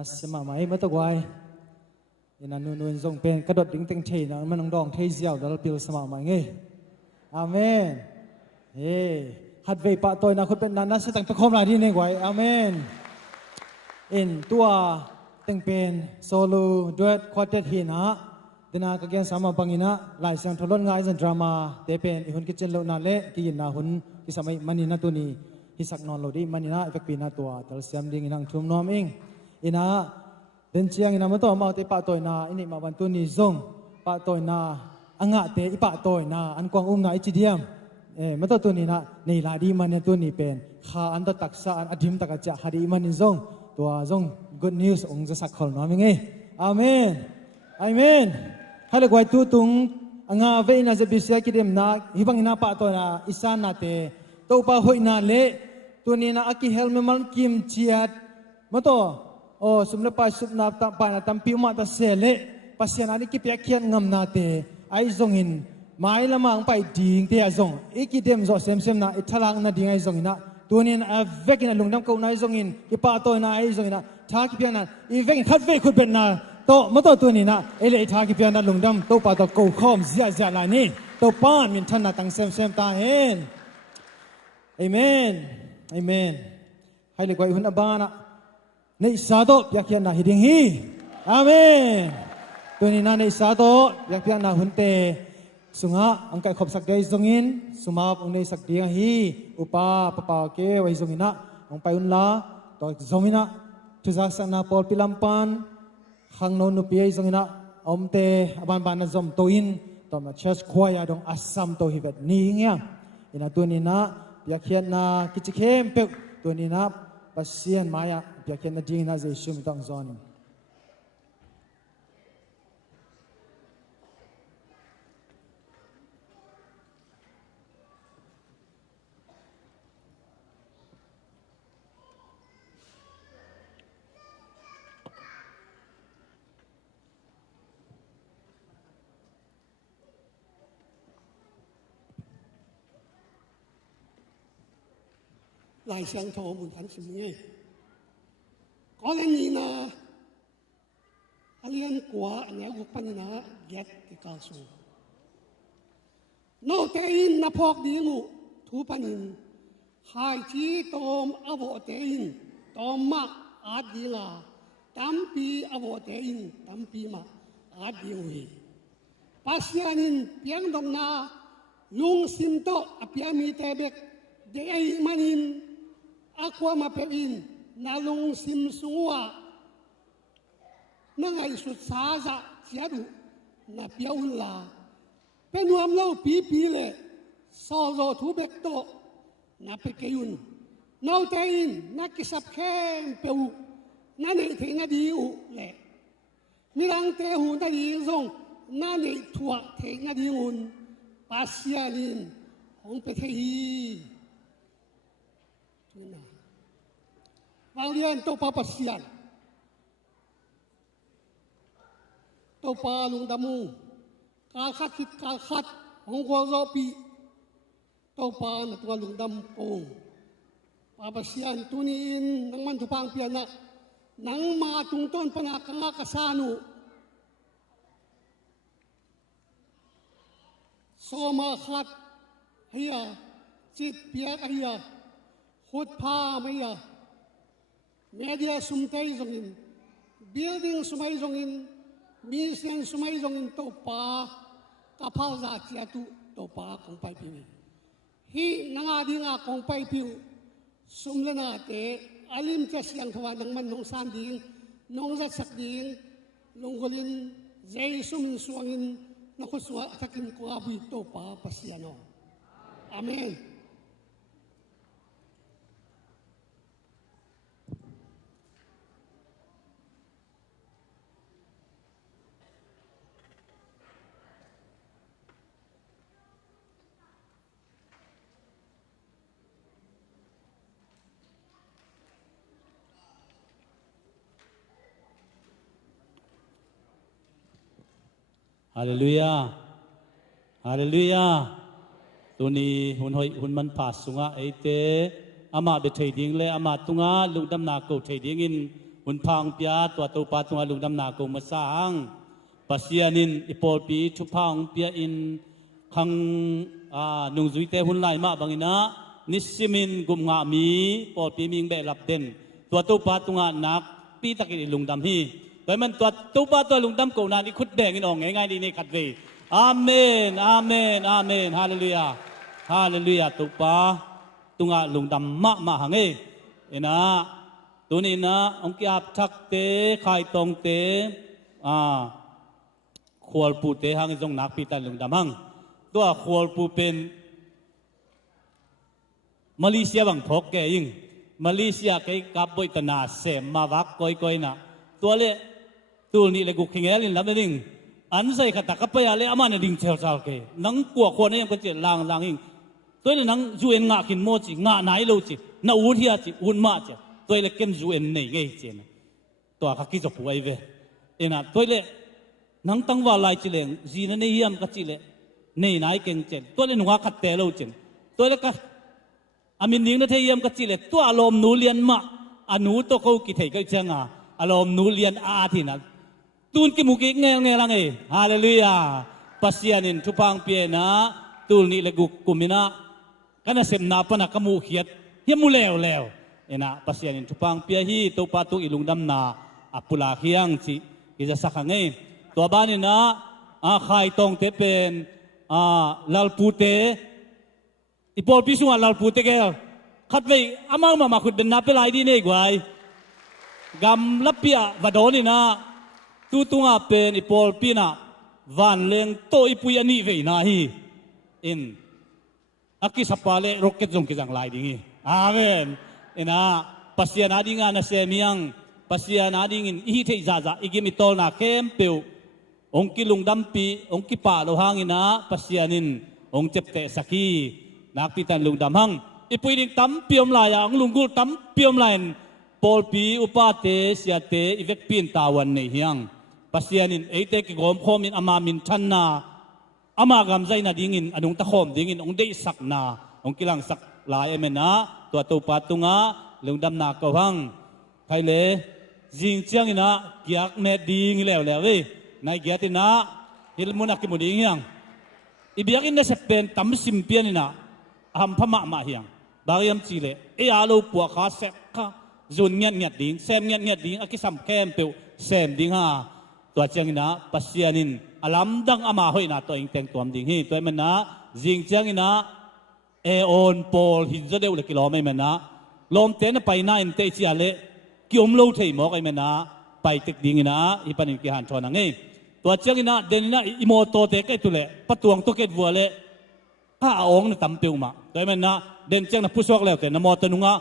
นัสมาไม่มาตกไว้ยันนูนทรงเป็นกระโดดดิ้งเต็งเทนะมันดองเทเสียวดอลปิลสมาไม่ไงอาเมนเฮ้หัดเวปะตัวนะคุณเป็นนันนัสตั้งประคมลายที่นี่ไว้อาเมนอินตัวเต็งเป็นโซโล่ด้วยควอเตตฮีนะดินากเกียงสามาบังอินะหลายเสียงทลนง่ายสันดรามาเตเป็นอีหุ่นกิจเจนโลนาเล่กิยินนาหุ่นกิสมัยมันนี่นาตัวนี้ฮิสักนอนโลดีมันนี่นาเอฟเฟกปีนาตัวตลเสียมดิ่งนังทุ่มน้อมเองอินะเดินเชียงอินะมันตัวมาเตปะตัวนาอินี่มาวันตัวนี้ซงปะตัวนาอ่างะเตอิปะตัวนาอันกวางนาอิจิเดียมมันตัวนี้นะในลาดีมันเนี่ยตัวนี้เป็นข้าอันตตักษาอันอธิมตักจะฮาดีมันนี่ซงตัวซง good news องจะสักคนน้อมเองอาเมนอาเมนให้เล็กไว้ตัวตุงอ่างเวน่าจะบิเสียกิเดมนักฮิบังนาปะตัวนาอิสานนาเตตัวปะหอยนาเละตัวนี้นะอากิเฮลเมมันกิมเชียดมาตัวโอ้สมเลปายสุบนาตัมปานาตัมปิวมาตาเสเลปัสยานานิกิเปียเขียนงำนาเตไอซงอินไม้ละมังไปดิ่งเตียซงอีกิเดมซอเซมเซมนาอิทลังนาดิ่งไอซงอินะตัวนี้นะเวกินะลุงดำกูนายซงอินกิปะตัวนาไอซงอินะท้ากิเปียนั้นอีเวกิขัดเวคุดเป็นนาโตมาตัวนี้นะเอเลท้ากิเปียนั้นลุงดำโตปะตัวกูข้อมเสียลายนี่โตป้านมินทันนาตังเซมเซมตาเห็นเอเมนเอเมนให้เล็กไว้หุ่นอบานะในสาโตอยากเขียนนาฮิดิงฮีอาเมนตัวนี้นะในสาโตอยากเขียนนาหุ่นเตสุงะอังไก่ขบสักเกยซงอินสุมาบองในสักเดียงฮีอุปาปะปาเกไว้ซงอินะองไปอุนลาตัวซงอินะทุจักสักนาปอลปิลัมปันขังโนนุปีไอซงอินะอมเตอบันบานะซอมโตอินตัวมาเชสควายดองอัสซัมโตฮิเวตนี่เงี้ยอินะตัวนี้นะอยากเขียนนากิจเข้มเปิกตัวนี้นะปัสเซียนมายาอยากเขียนนาดีนาเจชุมต้องซอน来相头们谈什么嘢？嗰年年啊，阿连果你有ปัญหาเย็ดที่กาสูโนเตอินนับพอกดีงูทูปันินหายชีตอมอโวเตอินตอมมักอาดีลาตัมปีอโวเตอินตัมปีมาอาดีวีปัสยานินเพียงดงนาลุงสิมโตอภิยามีเตเบกเดไอมันินAqua mapewin nalung simsua nangai sutsaza tiadu na piaula penuam lau pipile solo tubekto na pekeyun nautein nakisap kem peu nane tenga diu le mirang tehu na dizong nane tua tenga diun pasyanin hong petehi Valian to papasian to palung damu kalkhat kit kalkhat hong ko zopi to pa na tualung dam pong papasian tunin nang man tupang piana nang matungton panakanga kasano soma khat hiya chit piak hiya khut pha maya media sumtai zongin building sumai zongin mission sumai zongin to pa kapal za tia tu to pa kong pai pi hi nanga dinga kong pai pi sumlana te alim cha siang thwa nang man nong san ding nong za sak ding longolin zai sumin suangin na ko suwa takin ko abi to pa pasiano amen Hallelujah Hallelujah ตัวนี้หุ่นมันผาสุงะไอเตอามาเบทเทดิ้งเลยอามาตุงะลุงดำนาโกเทดิ้งอินหุ่ หุ่นพังปียตัวตัวปาตัวลุงดำนาโกมาสร้างปัสยานินอิปอลปีชุพังปียอินขังนุงจุยเตหุ่นไลมาบังอินะนิสิมินกุมงามีปอลปีมิงเบลับเด่นตัวตัวปาตัวนักปีตะกิลุงดำฮีแต่มันตัวตัวปาตัวลุงดำโกนานี่ขุดแดงอินองง่ายๆดีนี่ขัดเวอาเมนอาเมนอาเมนฮาเลลูยาฮาเลลูยาตัวปาตัวลุงดำมาหังเอนะตัวนี้นะองค์กิอาบทักเตไข่ตองเตขวลปูเตหังจงนักปีตันลุงดำหังตัวขวลปูเป็นมาเลเซียบังทกแกยิงมาเลเซียแกกับบ่อยตนาเสมมาวักก้อยๆนะตัวเล่ตัวนี้เลยกูขิงเอลินรับได้ดิงอันใส่ขัดตะกับไปอะไรอามันดิ่งเชลชาวแกนังกลัวคนนี้ยังก็เจ็ดลางยิงตัวนี้นังจูเอ็นงากินโมจิงาไหนโลจิน่าอุ่นเฮียจิอุ่นมาจิตัวเล็กเก็มจูเอ็นนี่ไงเจนตัวข้ากิจป่วยเวเอ็นะตัวเล็กนังตั้งว่าลายจิเลงจีนนี่เฮียมกัจจิเลนี่นายเก่งเจนตัวเล็กหนุ่งขัดเตะโลจิตัวเล็กก็อามินยิงนั่นเฮียมกัจจิเลตัวอารมณ์นูเลียนมาอนุตัวเขากิเทก็เชิงอารมณ์นูเลียนอาทินั้นตูนกิมุกิเงี้ยลังฮาเลลูยาปัสยานินทุพังเปียนะตูนนี่เลกุกุมินะกันน่ะเสมนาปนักขมูเขียดเฮียมูแล้วเอ็นะปัสยานินทุพังเปียฮีตัวปาตุอิลุงดำนาอัปุลาเฮียงสิกิจะสักไงตัวบ้านนี่นะใครตองเตเป็นลาลปูเตอีพอลพิสุงลาลปูเตแกขัดไปอามังมาขุดเป็นนับเป็นไรดีเนี่ยกว่ากำลับเปียวัดโดนี่นะตัวเป็นอีพอลปีน่ะวันเลงโตอีปุยอันนี้เวน่าฮีอินaki sapale roket jong kijang lai dingi amen ena pasia na dinga na semiang pasia na dingin ihi thei za igimi tol na kem peu ongki lungdam pi ongki pa lo hangina pasianin ong chepte saki nakpitan lungdam hang ipui ding tam piom la ya ang lungul tam piom lain pol pi upate siate ivek pin tawan nei hiang pasianin eite ki gom khomin amamin thanna amagam zai na dingin anung ta khom dingin ong dei sak na ong kilang sak lai emena to patunga lungdam na ko hang thaile jing chiang ina kiak me ding lew we nai giatina hilmuna ki muding hiang ibiakin na sepen tam simpian ina ham phama ma hiang bariam chile e alo puwa kha sek kha zun nyat ding sem nyat ding akisam kem pe sem ding ha to chiang ina pasianin alam dang ama hoi na to ing teng tuam ding hi to men na jing chiang ina e on pol hin za deu le kilo mai men na lom te na pai na in te chi ale kiom lo thei mo kai men na pai tek ding ina i panin ki han thona nge to chiang ina den na imo to te kai tu le patuang to ket vua le ha ong na tam peu ma to men na den chiang na pusok le te na mo tanunga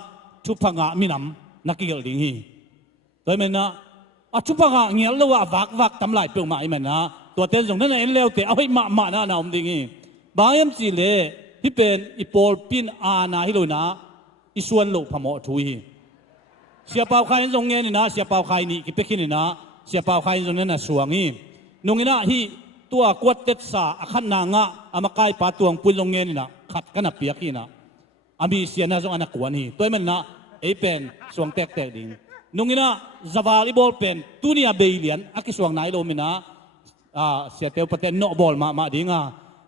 chu phanga minam nakigel ding hi to men na a chu phanga ngel lo wa wak tam lai peu ma i men naตัวเต้นส่งนั่นเองแล้วแต่เอาให้มาหน้าหนาวดิ่งบางยามจีเล่ที่เป็นอีปอลปินอานาฮิโลนะอีส่วนโลพมอทุยเสียเป่าใครส่งเงี้ยนี่นะเสียเป่าใครนี่กิเปกินนี่นะเสียเป่าใครส่งนั่นน่ะสวงนี่นุ่งนี่นะที่ตัวกวดเต็ดสาขันนางะอามาไกปาตวงปุ่นลงเงี้ยนี่นะขัดกันน่ะเปียกนี่นะอามีเสียน่ะส่งอันนักกวนนี่ตัวมันนะไอเป็นสวงแตกดิ่งนุ่งนี่นะซาวาลิบอลเป็นตุนียเบลียนอากิสวงไหนโลมินะเสียเตียวประเทศนอบอลมาดิ้ง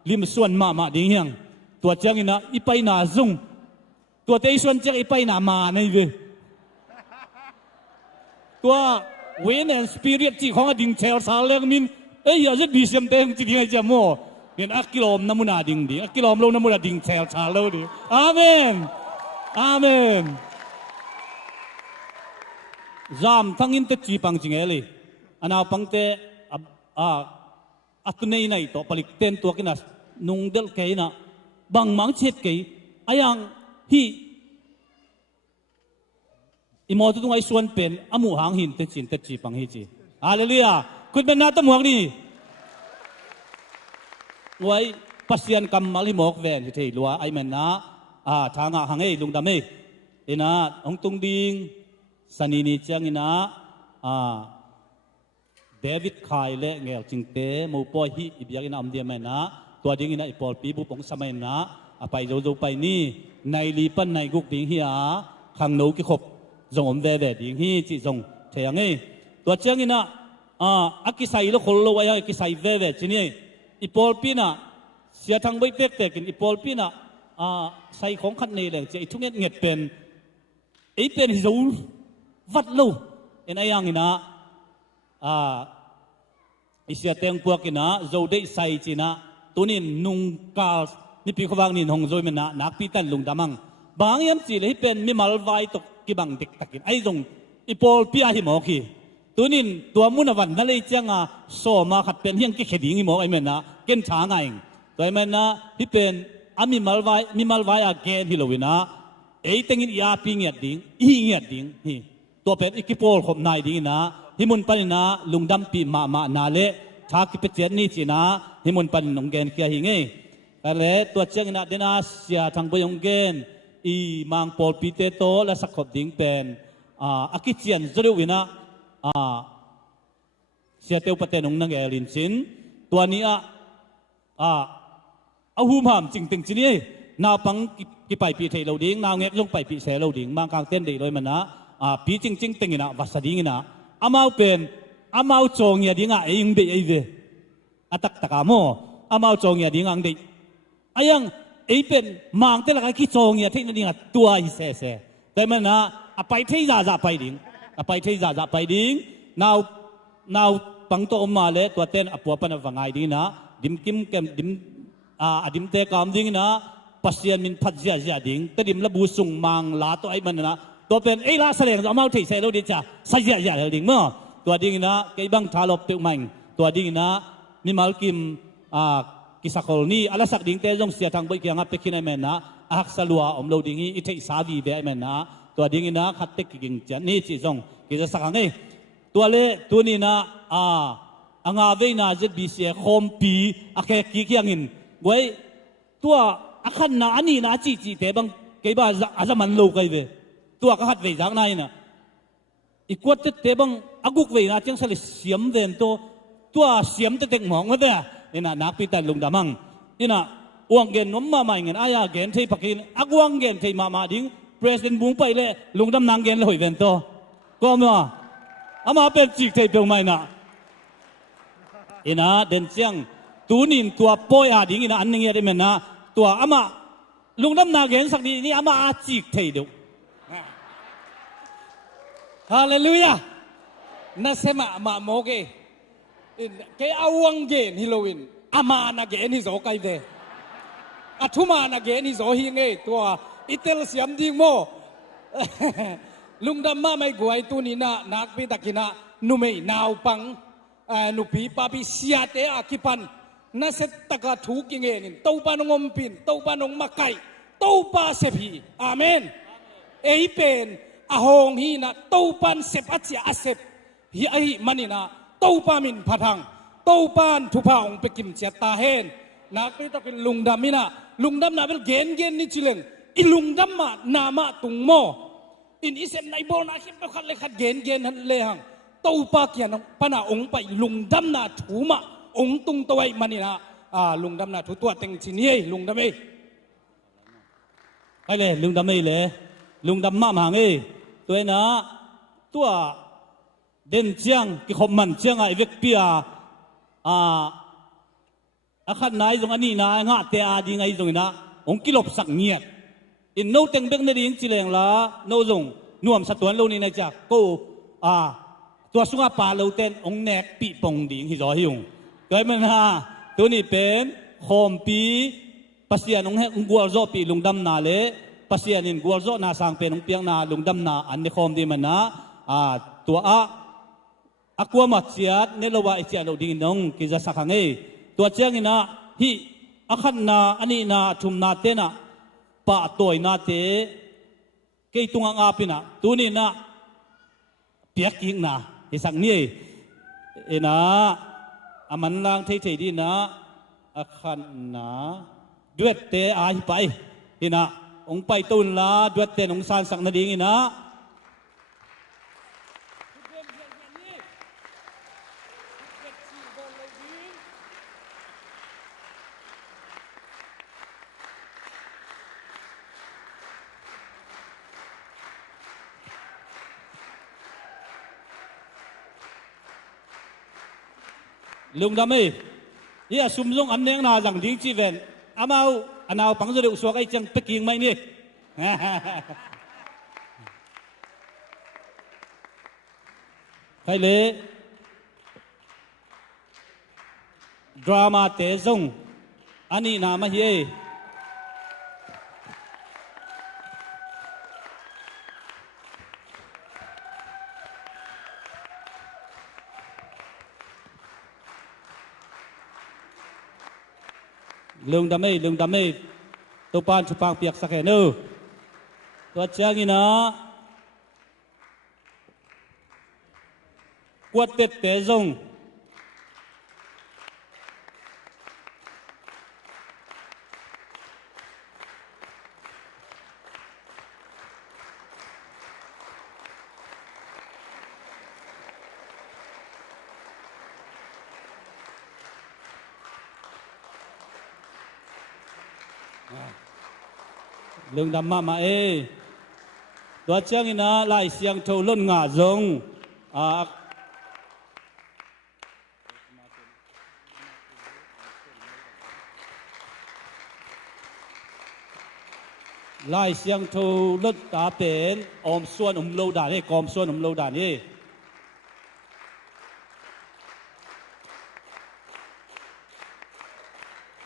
ลิมส่วนมาดิ้งยังตัวเจ้านี่นะอีไปนาซุงตัวเตยส่วนเจ้าอีไปนามาในเวตัวเวนแอนสปิริตจีของดิ้งเชลซาเลงมินเอ้ยอย่าจะดีเสียมเต็งจีดิ้งไอเจ้าโม่เป็นอักกิโลมน้ำมุนาดิ้งอักกิโลมลงน้ำมุนาดิ้งเชลซาเลดิอาเมนอาเมนจามทั้งอินเตจีปังจิงเอลีอันเอาปังเตat tunay na ito palikten to kinas nung del kay na bang mang chet kay ayang hi imo to ngay suan pen amu hang hin te chin te chi pang hi chi hallelujah kun ben na ta muak ni wai pasian kam mali mok ven hi thei lua ai men na thanga hang ei lung dam ei ina ong tung ding sanini chang ina David khai le ngel chingte mo poi hi ibiagina amdia mai na to ding ina ipol pi bu pong samai na apai zo pai ni nai li pan nai guk ding hi khang no ki khop zong om ve ve ding hi chi zong เทียงไงตัวเจ้างี้นะอักกิไซโลคนโลวายอักกิไซเวเวจีนี่อีปอลปีน่ะเสียทางใบเตกเตกินอีปอลปีน่ะใส่ของขัดนี่เลยจะอีทุกเงี้ยเงียบเป็นไอ้เป็นหิววัดลูเอ็นไอ้ยังงี้นะอิเสียเตียงพวกกินนะโจได้ใส่จีนะตัวนี้นุ่งกาลนี่ปีขวางนี่หงโจยมันนะนักปีตันลุงดามังบางยามจีเลยเป็นมีมัลไวตกกิบังเด็กตะกินไอ้ตรงอีปอลปีอาหิมอกีตัวนี้ตัวมุนวันนั่นเลยจังโซมาขัดเป็นเฮียงกิเขดิงหิมอไอ้มันนะเกินช้าไงตัวไอ้มันนะที่เป็นมีมัลไวอาเกนฮิโลวินะไอ้ตั้งยาปีเงียดดิ้งอีเงียดดิ้งนี่ตัวเป็นอีกิปอลขบนายดิ้งนะฮิมุนปันนะลุงดำปีมานาเล่ชากิเปเจนนี่จีนะฮิมุนปันนงเกนเคียหิงไงอะไรตัวเจ้านะเดนะเสียทางบยงเกนอีมังปอลปีเตโตและสักขบดิ้งเป็นอากิเจียนจริวินะเสียเตียวปะเตนงนังเอลินชินตัวนี้เอาหูมหามจริงจริงจีนี่นาปังกิไปปีเทเราดิ้งนาเงกลงไปปีเสเราดิ้งบางกลางเต้นดีเลยมันนะปีจริงจริงติงนะวัสดิ้งนะอามาเป็นอามาจงยาดิ้งเองเบยเวอัตักตะกามออามาจงยาดิ้งอังเดอายังเอเป็นมังเตละกันคิจงยาที่นั่นดิ้งตัวอิเสเสแต่มันนะไปเทยาไปดิ้งไปเทยาไปดิ้งนาวปังโตอมมาเลยตัวเต้นอปัวปนวังไงดิ้งนะดิมกิมเกมดิมดิมเตกามดิ้งนะปัสยามินพัดยาดิ้งแต่ดิมละบูสุงมังลาตัวไอ้มันนะตัวเป็นไอ้ลาเสลงเอามาที่เซโลดิจ่าใส่ยาดิ้งมั้งตัวดิ้งนะไอ้บังทาลบเตมันตัวดิ้งนะมีมาลกิมกิสกอลนี่อาลาสักดิ้งเตจงเสียทางไปเกี่ยงไปกินไอ้มันนะอักษลัวอมโลดิ้งอีเทสาวีเบไอ้มันนะตัวดิ้งนะขัดเตกิงจันนี่จีจงกิจะสักไงตัวเล่ตัวนี้นะอังอาเวน่าจะบีเสียคอมปีอาแค่กี่เงินไว้ตัวอาขันนาอันนี้นะจีแต่บางเกี่ยบ้าอาจมันโลกไอ้เวตัวก็หัดเวจากไหนนะอีกวัดแต่บางอากุกเวนะจังสลิเสียมเวนตัวเสียมตัวเต็งหมองว่าเด้อนี่นะนักพิจารณาลุงดามังนี่นะวงเงินน้องมาใหม่เงินอายาเงินที่ปักกินอักวงเงินที่มาดิ้งประธานบุ้งไปเลยลุงดำนางเงินเลยเวนตัวก็มาอามาเป็นจิกที่เปล่าไม่นะนะเดินเชียงตัวนินตัวป่วยดิ้งนะอันนี้ได้ไหมนะตัวอามาลุงดำนางเงินสักทีนี่อามาจิกที่เดียวฮาเลลูยานั่นเสมามาโมเกแกเอาวังเกนฮิโลวินอามานาเกนฮิโซไกเดอัทุมานาเกนฮิโซฮิงเอตัวอิตาลียมดิงโมลุงดำมาไม่กวยตัวนี้นะนักพิทักษ์นะนุ่มนาวปังนุปีปาปิเสียเตอาคิปันนั่นเสตกาถูกยังไงนี่ตู้ปานงมปินตู้ปานงมาไก่ตู้ปาเสพีอาเมนเอเป็นอาหงฮีนะตู้ปันเสพอัจฉริยะเสพฮีไอมันนี่นะตู้ปามินพัทังตู้ปานทุพาองไปกิมเจตาเฮนนักพิทักษ์ลุงดำนี่นะลุงดำน่ะเป็นเกณฑ์นี่จิเลงอีลุงดำมานามาตุงโมอินอิเซมในโบนาคิดไปขัดเลยขัดเกณฑ์หันเลยหังตู้ปาเกียนปนาองไปลุงดำน่ะถูมาองตุงตัวไอ้มันนี่นะลุงดำน่ะถูตัวเต็งชินี่ลุงดำเอ้ไอ้เลยลุงดำเอ้เลยลุงดำมาหางเอ้ตัวนะตัวเด่นเชียงกิขมันเชียงไอ้เวกเปียอาขันนายตรงอันนี้นะงาเตอาดีไงตรงนี้นะองกิลบสักเงียบอินโนเต็งเบกนาดีนจิเลงละโนจงนวมสตวนโลนี่นะจ๊ะกูตัวสุงาปาโลเต็นองแนกปีปงดิ่งฮิจอยงเกิดมันฮะตัวนี้เป็นคอมปีปัสยานองเฮงกัวโซปีลุงดำนาเลปัสยานินกัวโซนาสังเป็นองเปียงนาลุงดำนาอันนี้คอมดีมันนะตัวอักวามัดเสียเนลวาอิเจียโลดิ่งน้องกิจสักขังเอตัวเจ้านี่นะฮิอาขันนาอันนี้นาทุมนาเตนะปะตัวนาเตเกยตุงอาปินะตัวนี้นะเปียกยิงนะไอ้สังนี่นะอามันล่างเทดีนะอาขันนะด้วยเตะอาไปนะองไปตุนละด้วยเตะองซานสังนาดีนะ อ ลุงดำเอ้ยสุ่มลงอันเนียงนาจังดิ้งจีเวนอามาอันเอาปังจะเดือดสวกไอ้จังเปกิงไหมนี่ใครเลยดราม่าเตะซงอันนี้นามาเฮียลุงดำเอ้ตัวปานชุปางเปียกสักแค่เนอตัวเจ้างี้นะกวดเต็ดเตะซงลุงดำมาตัวเจ้างี้นะไล่เสียงโทล้นงาซงไล่เสียงโทลดตาเป็นอมส่วนโลดานี่กอมส่วนโลดานี่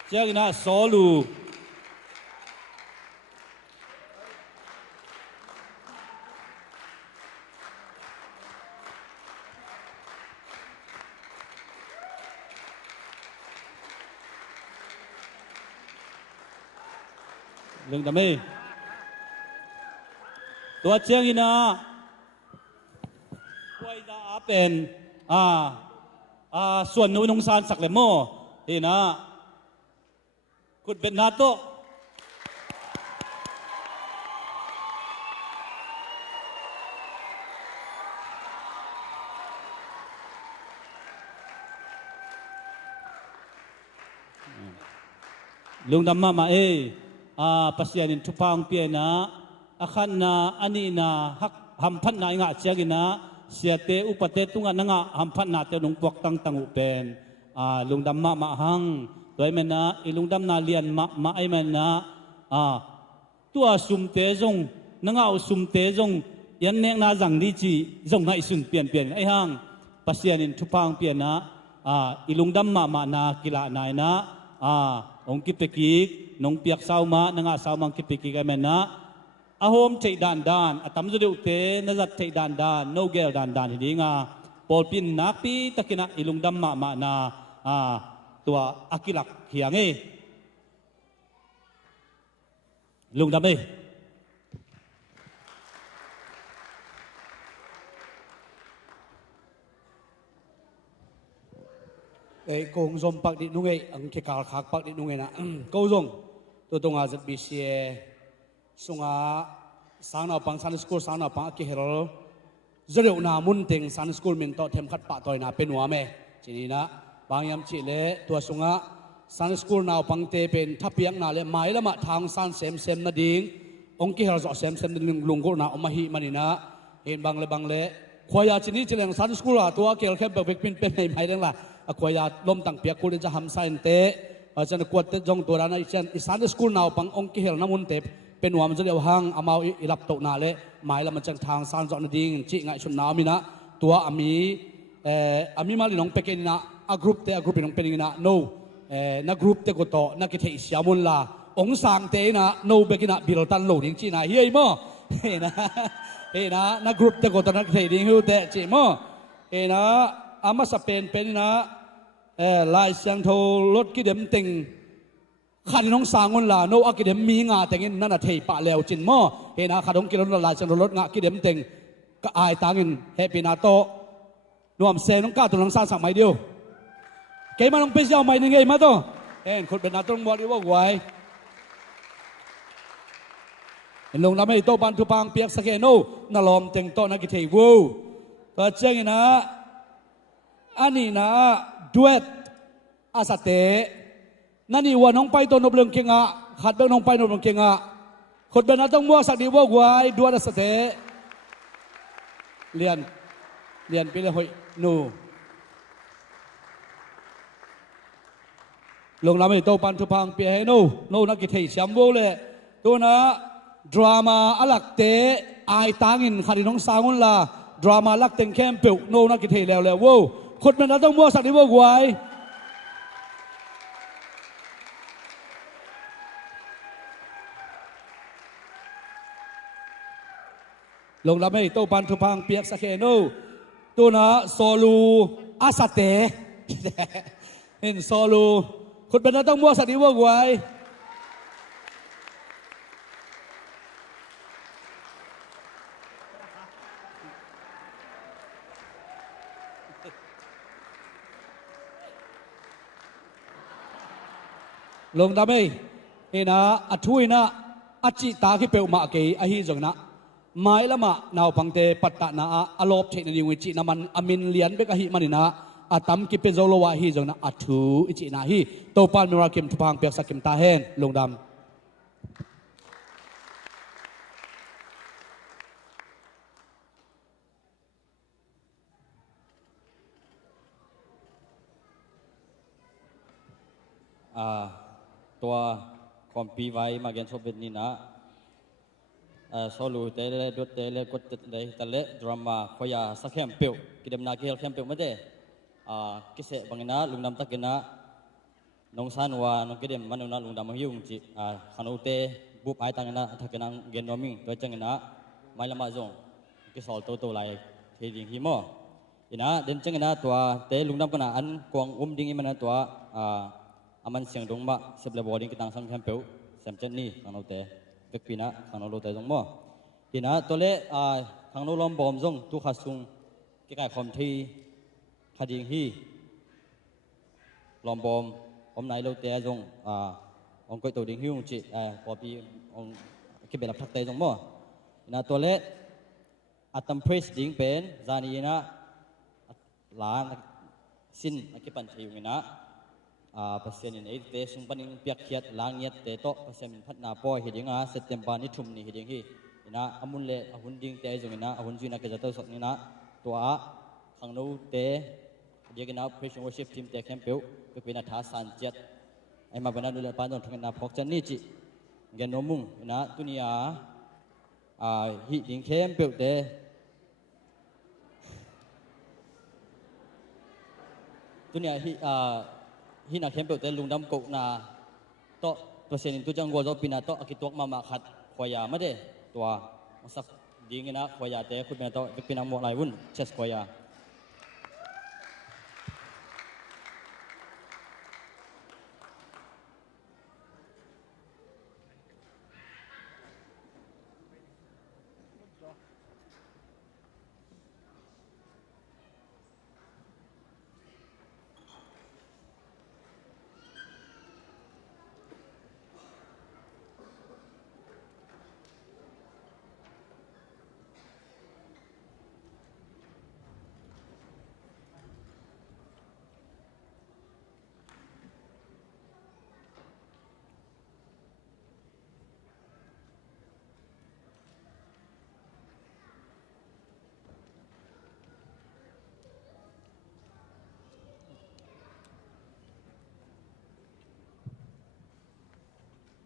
เจ้างี้นะสอลูเรื่องดำเอ้ตัวเชียงอินะป่วยดาเป็นส่วนนุ่งสารสักเลโมนี่นะกุดเป็นนาโตลุงดำมาpasyanin tupang piena akan na ani na hak hampan na nga siya na siate upate tunga na nga hampan natin nung puwak tang tangupen lungdam mahang doy men na ilungdam na lian ay men na tua sumte zong na nga sumte zong yan neng na zang di chi zong nga isun pian ay hang pasyanin tupang piena ilungdam na kila na ong kipekik nong piak sauma nanga saumang kipekik amen na ahom thei dan atam zu deute na zat thei dan no gel dan hi nga polpin nakpi takina ilungdam ma na tua akilak hiange lungdam kong zom pak di nungai ang kekal khak pak di nungai na ko zong to tonga zat bi sie sunga sang na pang san school sang na pang ki herol zero na mun teng san school min to them khat pa toy na penwa me chini na bangyam chi le to sunga san school na pang te pen thapiang na le mai lama thang san sem na ding ong ki herol zo sem lung go na omahi manina hen bang le khoya chini cheleng san school a to kel khem bek pin pen nei mai dang la akwaya lom tang piak kulin cha ham sain te chan kwat te jong tora na chan isan school naw pang ong ki hel namun te penwam jale hang amau ilap to na le mai la man chang thang san zo na ding chi ngai chun na mina tua ami mali nong peken na a group nong pening na no na group te ko to na ki thei siamun la ong sang te na no bekina bil tan lo ding chi na hi mo he na group te ko to na thei ding hu te chi mo na ama sa pen na lai sang tho lot ki dem ting khan nong sangon la no akidem mi nga tengin nana thei pa lew chin mo he na khadong kilon la sang lot nga ki dem teng ka ai tangin happy na to nuam se nong ka to nong sang mai dio ke ma nong pe jaw mai ni ngai ma to en khut ben na tong mo di wo wai lung lamai to ban tu pang piak sa ke no na lom teng to na ki thei wo ta cheng na ani na duet asate nani wa nong pai to no bleng kenga khat be nong pai no bleng kenga khot ben na tong mo sak di wo gwai duet asate lian pe le hoi no ลงลำให้โตปันทุพังเปียให้โนนักกิจให้ช้ำโวเลยตัวนะดราม่าอลักเตะไอตางินขัดน้องสาวคนละดราม่าลักเต็งแคมเปิลโนนักกิจให้แล้วโว้คนมันต้องมัวสักนิดโว้ไว้ลงลำให้โตปันทุพังเปียกสักโนตัวนะโซลูอาสเตเห็นโซลูคนเป็นต้องมัวสักนิดโว้ไว้ลงดำเฮนะอัทุยนะอัจิตาคิเปลมาเกยอหิจงนะไม้ละมะนาวพังเตปัตตานะอลบเทนนิวิจินามันอามินเลียนเบกะหิมันินะอาตัมคิเปโซโลวาหิจงนะอัทุอิจินะหิโตปานมิราคิมทุพังเปียกสักคิมตาเฮนลงดำตัวความปีไว้มาเกณฑ์ชอบเป็นนี่นะโซลูเตเลดเตเลกดเตเลดราม่าขยาสักแคมเปิลกิดมนาเกลแคมเปิลไม่ได้กิเสบังนะลุงดำตักนะน้องสันว่าน้องกิดมมันนะลุงดำมาหิ้วจิขนมเตบุบไอตังนะทักนังเกณฑ์นอมิงตัวจังนะไม่ละมาจงกิสอลโตไลเทียงหิมออินะเดินจังนะตัวเตลุงดำกันนะอันกวางดิ้งมันนะตัวอามันเสียงดงมาเสพเลบอดิ้งกิตังสังแคมเปิลเซมจันนี่ขนมเตเบกปีนะขนมโลเตจงมั่วทีน่ะตัวเล่ขนมลมบอมจงทุกขัดซุงกิกายคอมทีขดิงฮีลมบอมอมไหนโลเตจงองก้อยตัวดิ้งฮิวจิพอปีองกิเบลับทักเตจงมั่วทีน่ะตัวเล่อัตมเพรสดิ้งเป็นจานีนะหลานสินกิปันทิวนะpasien ini te sumpaning piak kiat langiat te to pasien phat na po hidinga September ni thum ni hiding hi ina amun le ahun ding te jongina ahun jina ke jato sok ni na to a khangno te diagina praise worship team te campeu pe pina tha san chat ai ma bana nule pan don thangna phok chan ni chi gen nomung ina tunia hi ding campeu te tunia hi hina campeu te lungdam ko na to pasien tu jang go zo pina to akitok mama khat khoya ma de to sak ding ina khoya te khut me to pina mo lai wun ches khoya